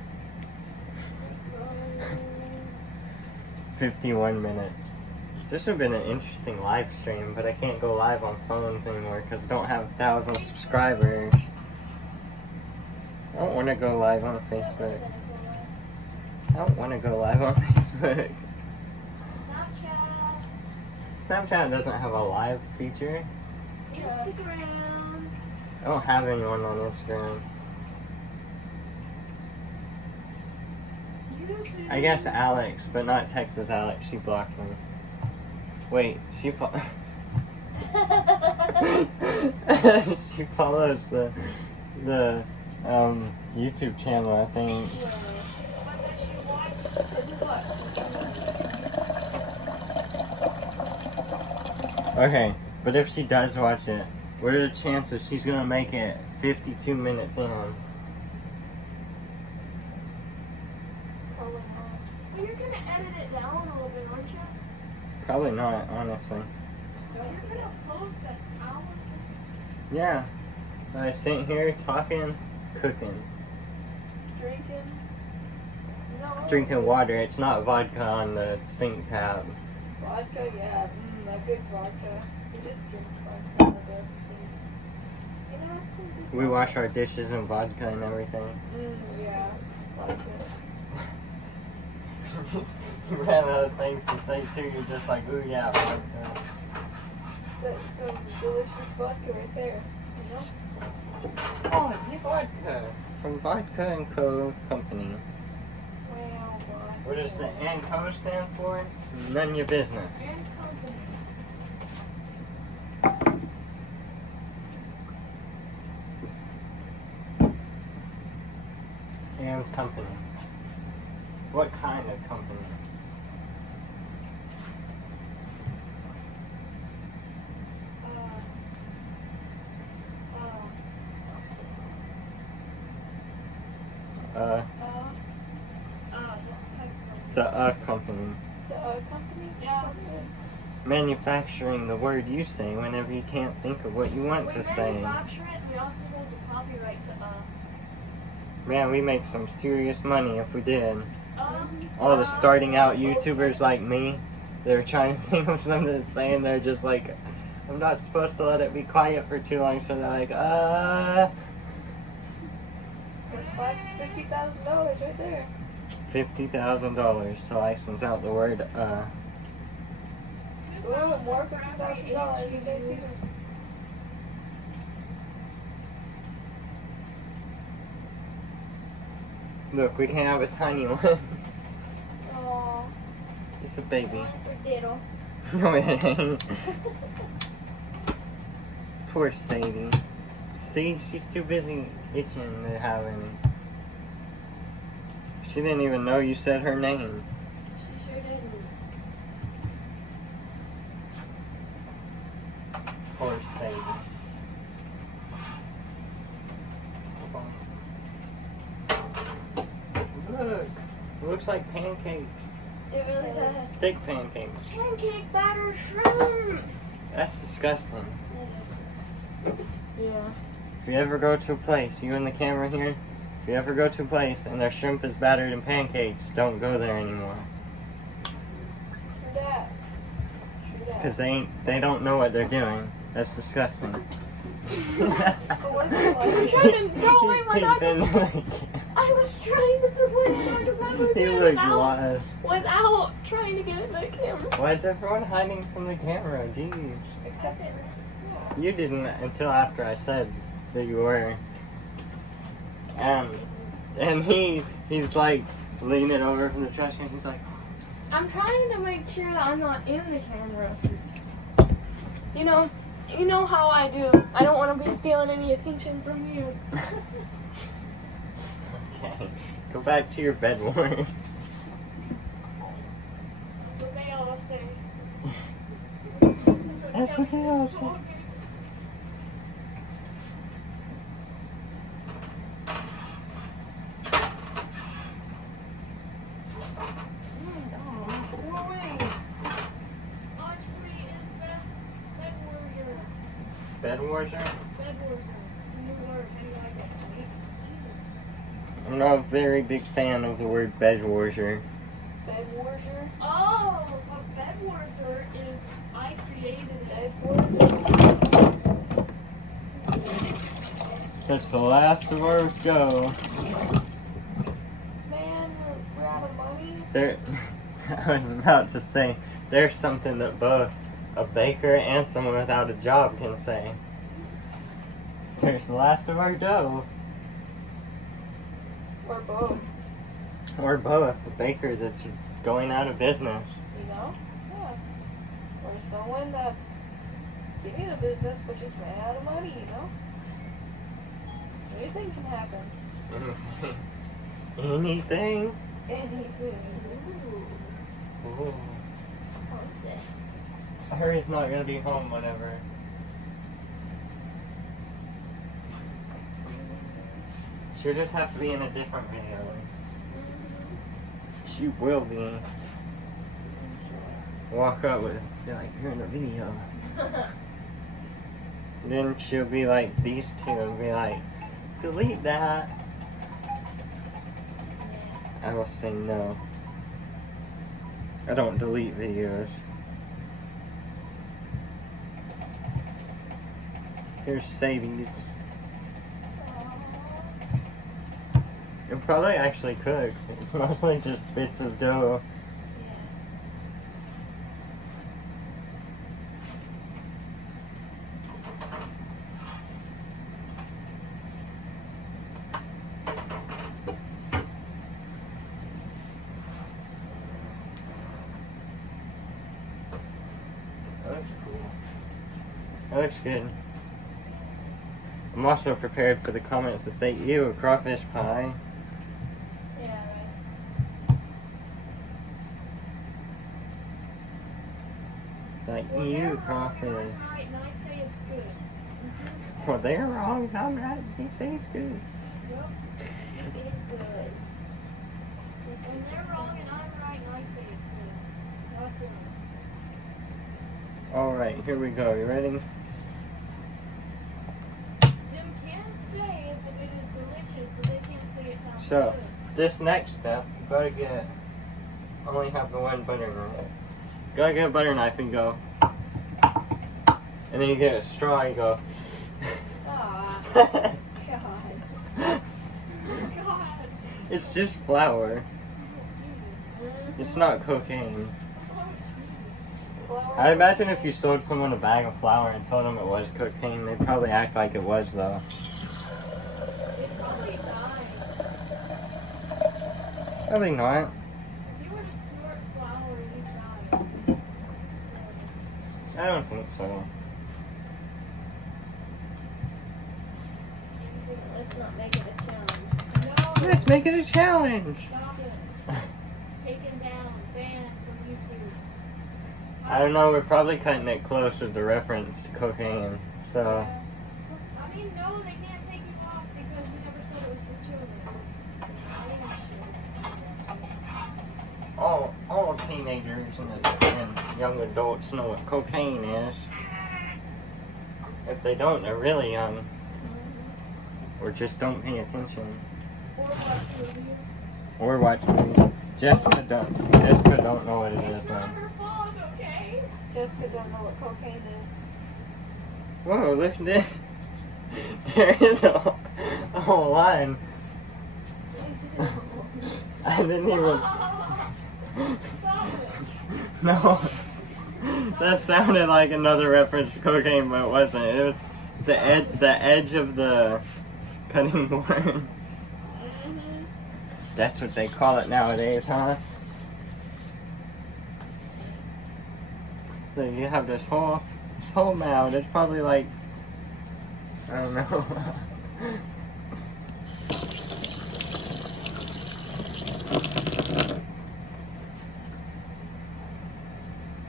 51 minutes. This would have been an interesting live stream, but I can't go live on phones anymore because I don't have 1,000 subscribers. I don't want to go live on Facebook. I don't want to go live on Facebook. Snapchat doesn't have a live feature. Instagram. I don't have anyone on Instagram. YouTube. I guess Alex, but not Texas Alex. She blocked me. Wait, she she follows the YouTube channel, I think. Okay, but if she does watch it, what are the chances she's gonna make it 52 minutes in? Well, you're gonna edit it down a little bit, aren't you? Probably not, honestly. You're gonna post an hour. Yeah, I sit here talking, cooking, Drinking. No. drinking water. It's not vodka on the sink tap. Vodka, yeah. That good vodka. We just drink vodka out of the sink. You know, that's some good We wash our dishes in vodka and everything. yeah. Vodka. You ran out of things to say too. You're just like, ooh yeah, vodka. That's some delicious vodka right there. You know? Oh, it's vodka from Vodka and Co. Company. Wow, vodka. What does the and Co. stand for? None of your business. And company. And company. What kind of company? This type of The company. the company. Yeah. Manufacturing the word you say whenever you can't think of what you want We to say. manufacture it, we also hold the copyright to Man, we make some serious money if we did. All the starting out YouTubers like me, they're trying to think of something to say and they're just like, I'm not supposed to let it be quiet for too long, so they're like, That's $50,000 right there. $50,000 to license out the word Ooh, more $50,000 you get too. Look, we can have a tiny one. Aww. It's a baby. Mine's for diddle. No, it ain't. Poor Sadie. See, she's too busy itching to have any. She didn't even know you said her name. She sure did. Poor Sadie. Look, it looks like pancakes. It really does. Thick pancakes. pancake batter shrimp. That's disgusting. Yeah. If you ever go to a place, you and the camera here, if you ever go to a place and their shrimp is battered in pancakes, don't go there anymore. True that. True that. Because they don't know what they're doing. That's disgusting. But what if they're like, I'm trying to throw away my He knuckles. didn't look. I was trying to throw away my knuckles He looked lost. without trying to get it in the camera. Why is everyone hiding from the camera? Jeez. Except it. You didn't until after I said that you were. And he's like leaning over from the trash can. He's like, I'm trying to make sure that I'm not in the camera. You know how I do. I don't want to be stealing any attention from you. okay, go back to your bed wars. That's what they all say. That's what they all say. Logically is best bed warrior. Bed warrior? Bed warrior. It's a new word. How do you like it? Jesus. I'm not a very big fan of the word bed warrior. Bed warrior. Oh, a bed warrior is I created it. That's the last of our go. Man, we're out of money. There, I was about to say, there's something that both a baker and someone without a job can say. There's the last of our dough. Or both. Or both. A baker that's going out of business. You know? Yeah. Or someone that's getting a business but just ran out of money, you know? Anything can happen. Anything? Anything. Ooh. Ooh. Homesick. Harry's not gonna be home whenever. She'll just have to be in a different video. She will be. Walk up with, be like, you're in a video. Then she'll be like these two and be like, delete that. I will say no. I don't delete videos. Here's Sadie's. It probably actually cooked. It's mostly just bits of dough. That looks cool. That looks good. I'm also prepared for the comments that say, ew, crawfish pie. Yeah, right. Like, Well, ew, they're crawfish. wrong and I'm right, and I say it's good. Well, they're wrong, I'm right, they say it's good. Yep. It is good. And they're wrong and I'm right, and I say it's good. Not good. Alright, here we go. You ready? Them can say that it is delicious, but they can't say it sounds So, good. this next step, you gotta get, only have the one butter knife. Gotta get a butter knife and go. And then you get a straw and go. Ah, God. God. It's just flour. Jesus. It's not cocaine. Flour. I imagine if you sold someone a bag of flour and told them it was cocaine, they'd probably act like it was, though. It's probably dying. Probably not. If you were to snort flour, you'd die. I don't think so. Let's not make it a challenge. No. Let's make it a challenge! Stop it. Taken down. Banned from YouTube. I don't know, we're probably cutting it close with the reference to cocaine, so. I mean, no, they can't take you off because we never said it was for children. All teenagers and young adults know what cocaine is. If they don't, they're really young. Or just don't pay attention. Or watch movies. Or watch movies. Jessica don't know what it It's is not now. her fault, okay? Jessica don't know what cocaine is. Whoa, look at this. There is a whole line. I didn't even. Stop it. No. That sounded like another reference to cocaine, but it wasn't. It was the edge of the cutting board. Mhm. That's what they call it nowadays, huh? So you have this whole mound. It's probably like, I don't know.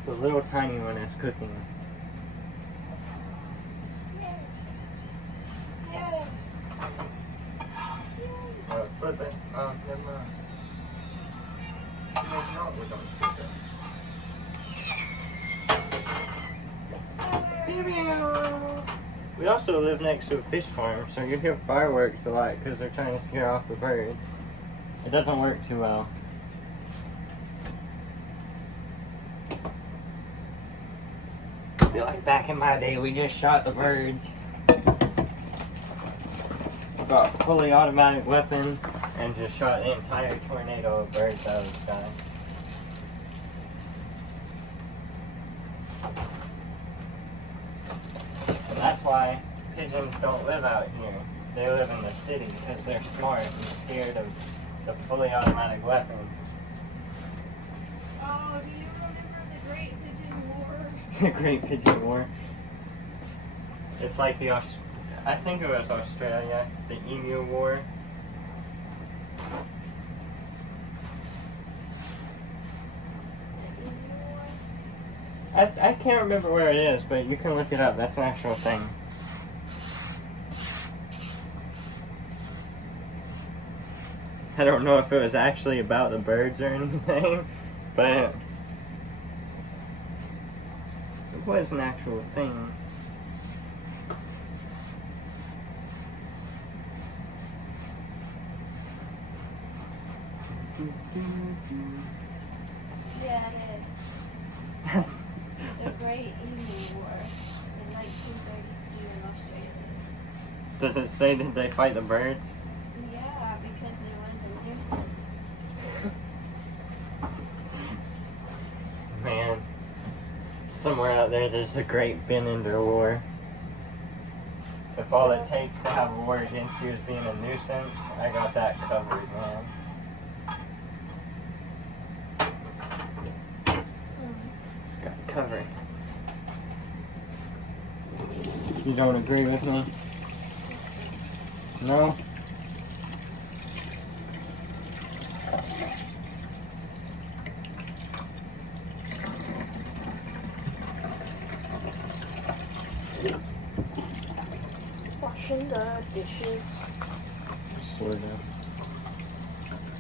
The little tiny one is cooking. Yeah. Flip it. Oh, never mind. No, we don't flip it. We also live next to a fish farm, so you hear fireworks a lot because they're trying to scare off the birds. It doesn't work too well. I feel like back in my day, we just shot the birds. Got a fully automatic weapon and just shot an entire tornado of birds out of the sky. And that's why pigeons don't live out here. They live in the city because they're smart and scared of the fully automatic weapons. Oh, do you remember the Great Pigeon War? The Great Pigeon War. It's like I think it was Australia, the Emu War. I can't remember where it is, but you can look it up. That's an actual thing. I don't know if it was actually about the birds or anything, but it was an actual thing. Yeah, it is. The Great Emu War in 1932 in Australia. Does it say that they fight the birds? Yeah, because it was a nuisance. Man, somewhere out there's a Great Beninder War. If all it takes to have a war against you is being a nuisance, I got that covered, man. Got it covered. You don't agree with me? No? Washing the dishes. Sort of.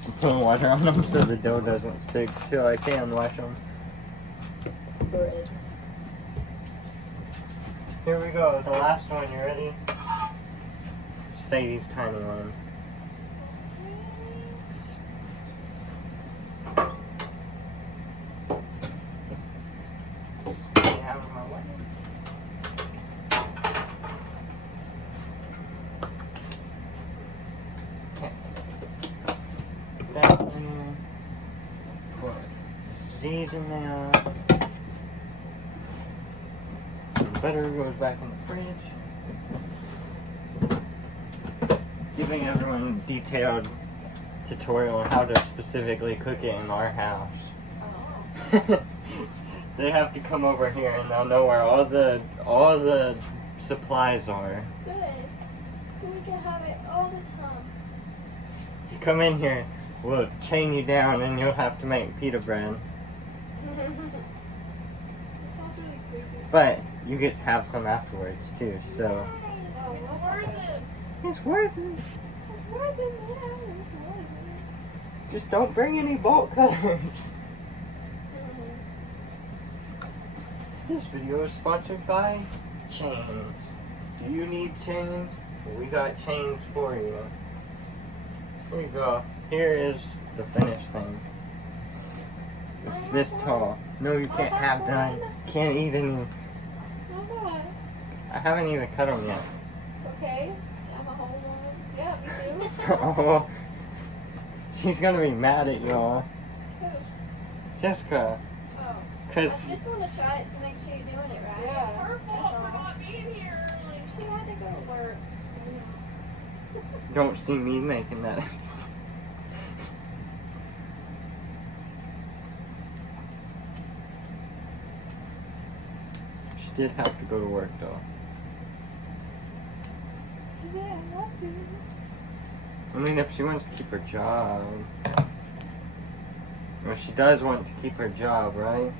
I'm putting water on them so the dough doesn't stick till I can wash them. Bread. Here we go, the last one, you ready? Sadie's tiny one. Stay out of my way. Okay. That in there. Put these in there. Butter goes back in the fridge. Giving everyone a detailed tutorial on how to specifically cook it in our house. Oh. They have to come over here and they'll know where all the supplies are. Good. We can have it all the time. If you come in here, we'll chain you down and you'll have to make pita bread. It sounds really creepy. But you get to have some afterwards too, so Oh, It's what's worth that? it. it's worth it. It's worth it, yeah, it's worth it. Just don't bring any bolt cutters. This video is sponsored by Chains. Do you need chains? We got chains for you. Here you go. Here is the finished thing. It's this tall. No, you can't have done. Can't eat any. Why not? I haven't even cut them yet. Okay. I'm a whole one. Yeah, me too. Oh, she's gonna be mad at y'all. Jessica. Oh. Cause I just want to try it to make sure you're doing it right. Yeah. It's her fault for not being here early. She had to go to work. don't see me making that. She did have to go to work though. Yeah, I love you. I mean, if she wants to keep her job. Well, she does want to keep her job, right?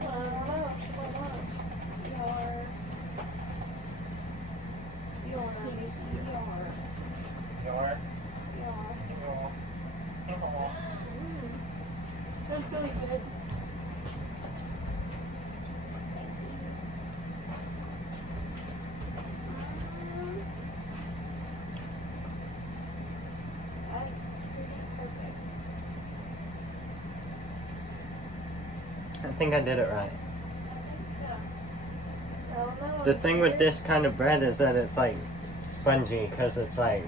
I don't know. Why not? You're not me too. That's really good. That's pretty perfect. I think I did it right. I think so. I don't know. The thing with this kind of bread is that it's like spongy because it's like,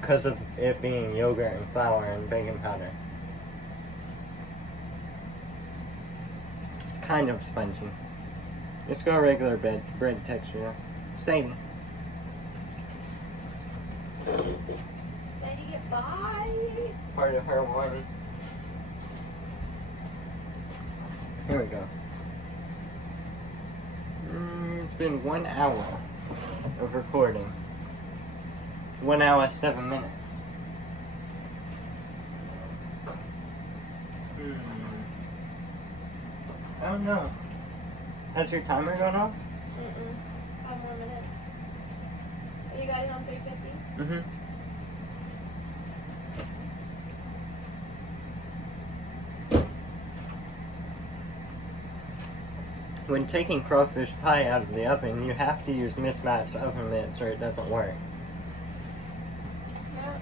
because of it being yogurt and flour and baking powder. It's kind of spongy. It's got regular bread texture. Sadie. Say to get by. Part of her one. Here we go. It's been 1 hour of recording. 1 hour, 7 minutes. I don't know. Has your timer gone off? 5 more minutes. Oh, you got it on 350? Mm-hmm. When taking crawfish pie out of the oven, you have to use mismatched oven mitts or it doesn't work. Yeah.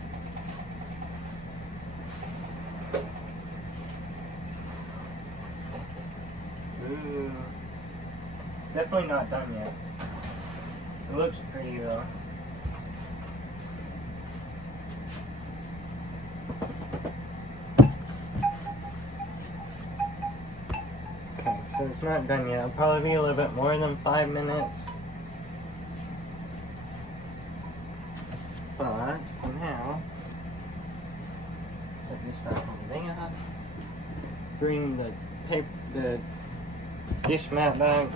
Ooh. It's definitely not done yet. It looks pretty though. Okay, so it's not done yet. It'll probably be a little bit more than 5 minutes. But for now, set this back on there. Bring the the dish mat back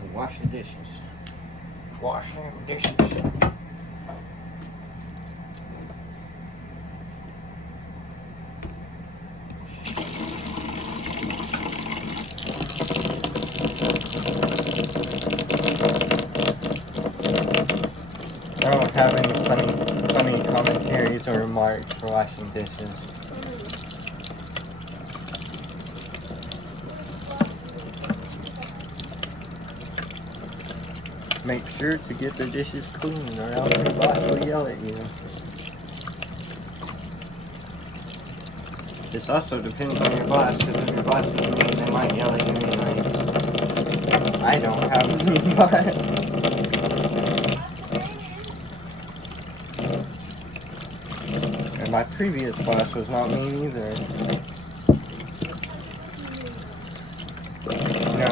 and wash the dishes. Wash them dishes. I don't have any funny commentaries or remarks for washing dishes. Make sure to get the dishes clean or else your boss will yell at you. This also depends on your boss, because if your boss is mean, they might yell at you anyway. I don't have any boss. And my previous boss was not mean either. No.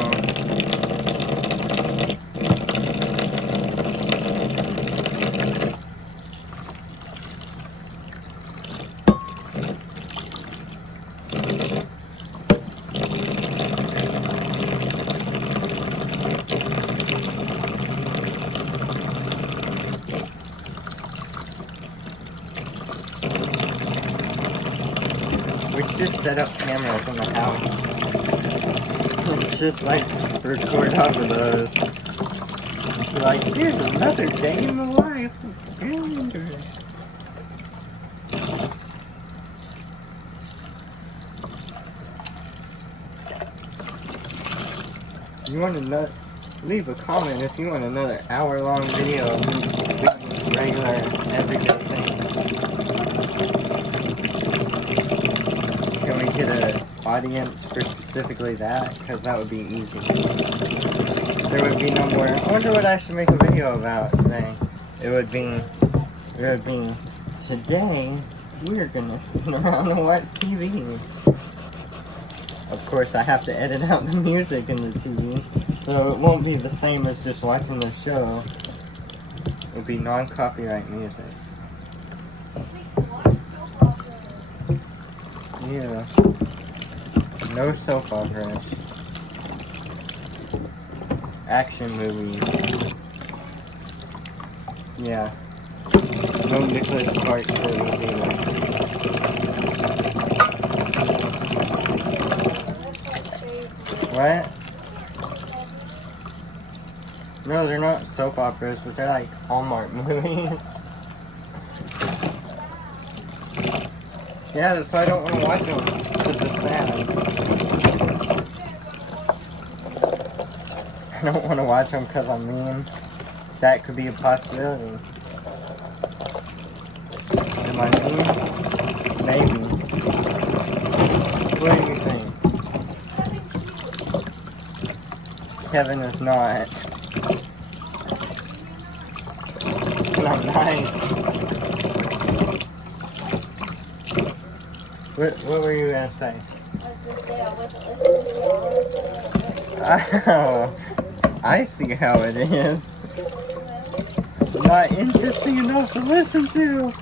We should just set up cameras in the house. It's just like record off of those. Be like, here's another day in the life of Andrew. You want to nut? leave a comment if you want another hour-long video of me doing regular, everyday things. Can we get an audience for specifically that? Because that would be easy. There would be no more. I wonder what I should make a video about today. It would be today we're gonna sit around and watch TV. Of course, I have to edit out the music in the TV, so it won't be the same as just watching the show. It'll be non-copyright music. Yeah. No soap operas. Action movies. Yeah. No Nicholas Sparks movies either. What? No, they're not soap operas, but they're like Hallmark movies. Yeah, that's why I don't want to watch them, because it's bad. I don't want to watch them because I'm mean. That could be a possibility. Am I mean? Maybe. What do you think? Kevin is not. I'm nice. What were you gonna say? I was gonna say I wasn't listening to y'all. Oh, I see how it is. Not interesting enough to listen to.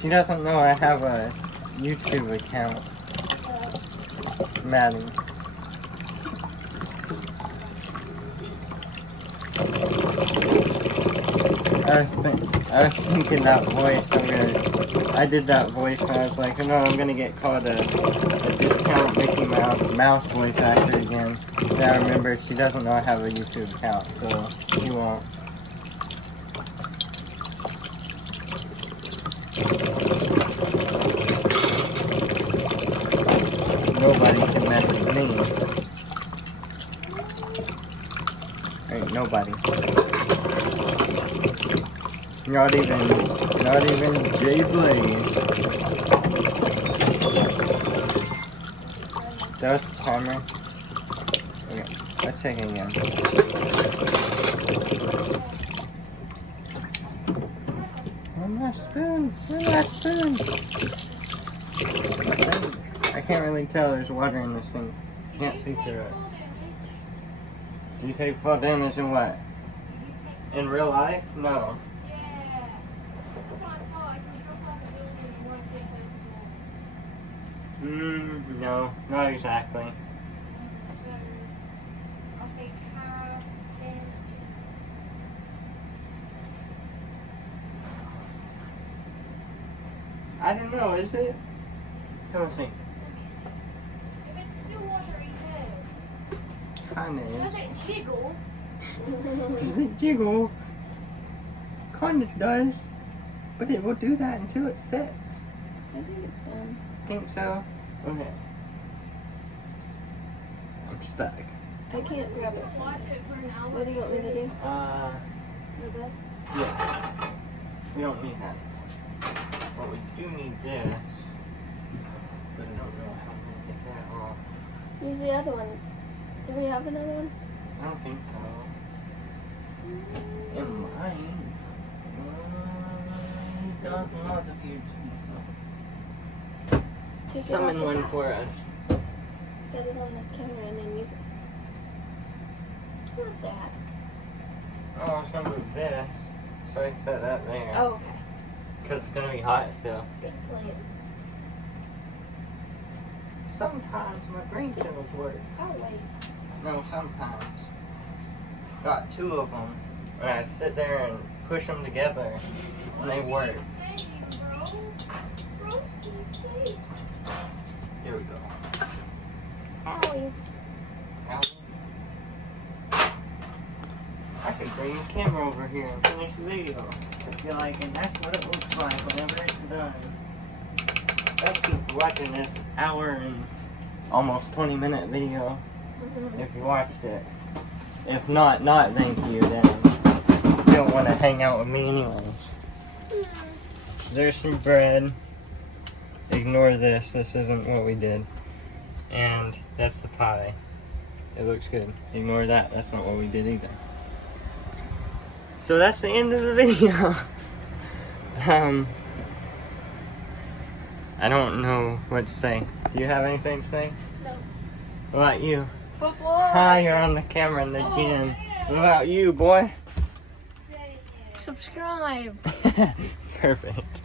She doesn't know I have a YouTube account. Maddie. I was thinking that voice. I did that voice, and I was like, no, I'm gonna get called a discount Mickey Mouse voice actor again. Then I remember she doesn't know I have a YouTube account, so she won't. Nobody can mess with me. Ain't nobody. Not even Jay Blaze. That was the timer. Okay, let's check it again. Where's my spoon? Where's my spoon? I can't really tell. There's water in this thing. Can't see through it. Do you take fall damage in what? In real life? No. No, not exactly. I don't know, is it? Come on, see. If it's still watery hair, Kinda does is. it jiggle? Does it jiggle? Kinda does. But it will do that until it sets. I think it's done. Think so? Okay. I'm stuck. I can't grab it. Watch it for an hour. What do you want me to do? Yeah. With this? We don't need that. But we do need this. But I don't know how to get that off. Use the other one. Do we have another one? I don't think so. It might. It does not appear to be so. Take it Summon off one the- for us. Set it on the camera and then use it. Not that. Oh, I was gonna move this. So I can set that there. Oh, okay. Because it's gonna be hot still. Good plan. Sometimes my brain cells work. Always. No, sometimes. Got two of them. And I sit there and push them together. And they work. There we go. Owie. Now, I could bring the camera over here and finish the video. I feel like, and that's what it looks like whenever it's done. Thank you for watching this hour and almost 20-minute video. If you watched it. If not thank you. Then you don't want to hang out with me anyways. There's some bread. Ignore this. This isn't what we did. And that's the pie. It looks good. Ignore that. That's not what we did either. So that's the end of the video. I don't know what to say. Do you have anything to say? No. What about you? Bye-bye. Hi, you're on the camera again. What about you, boy? Subscribe. Perfect.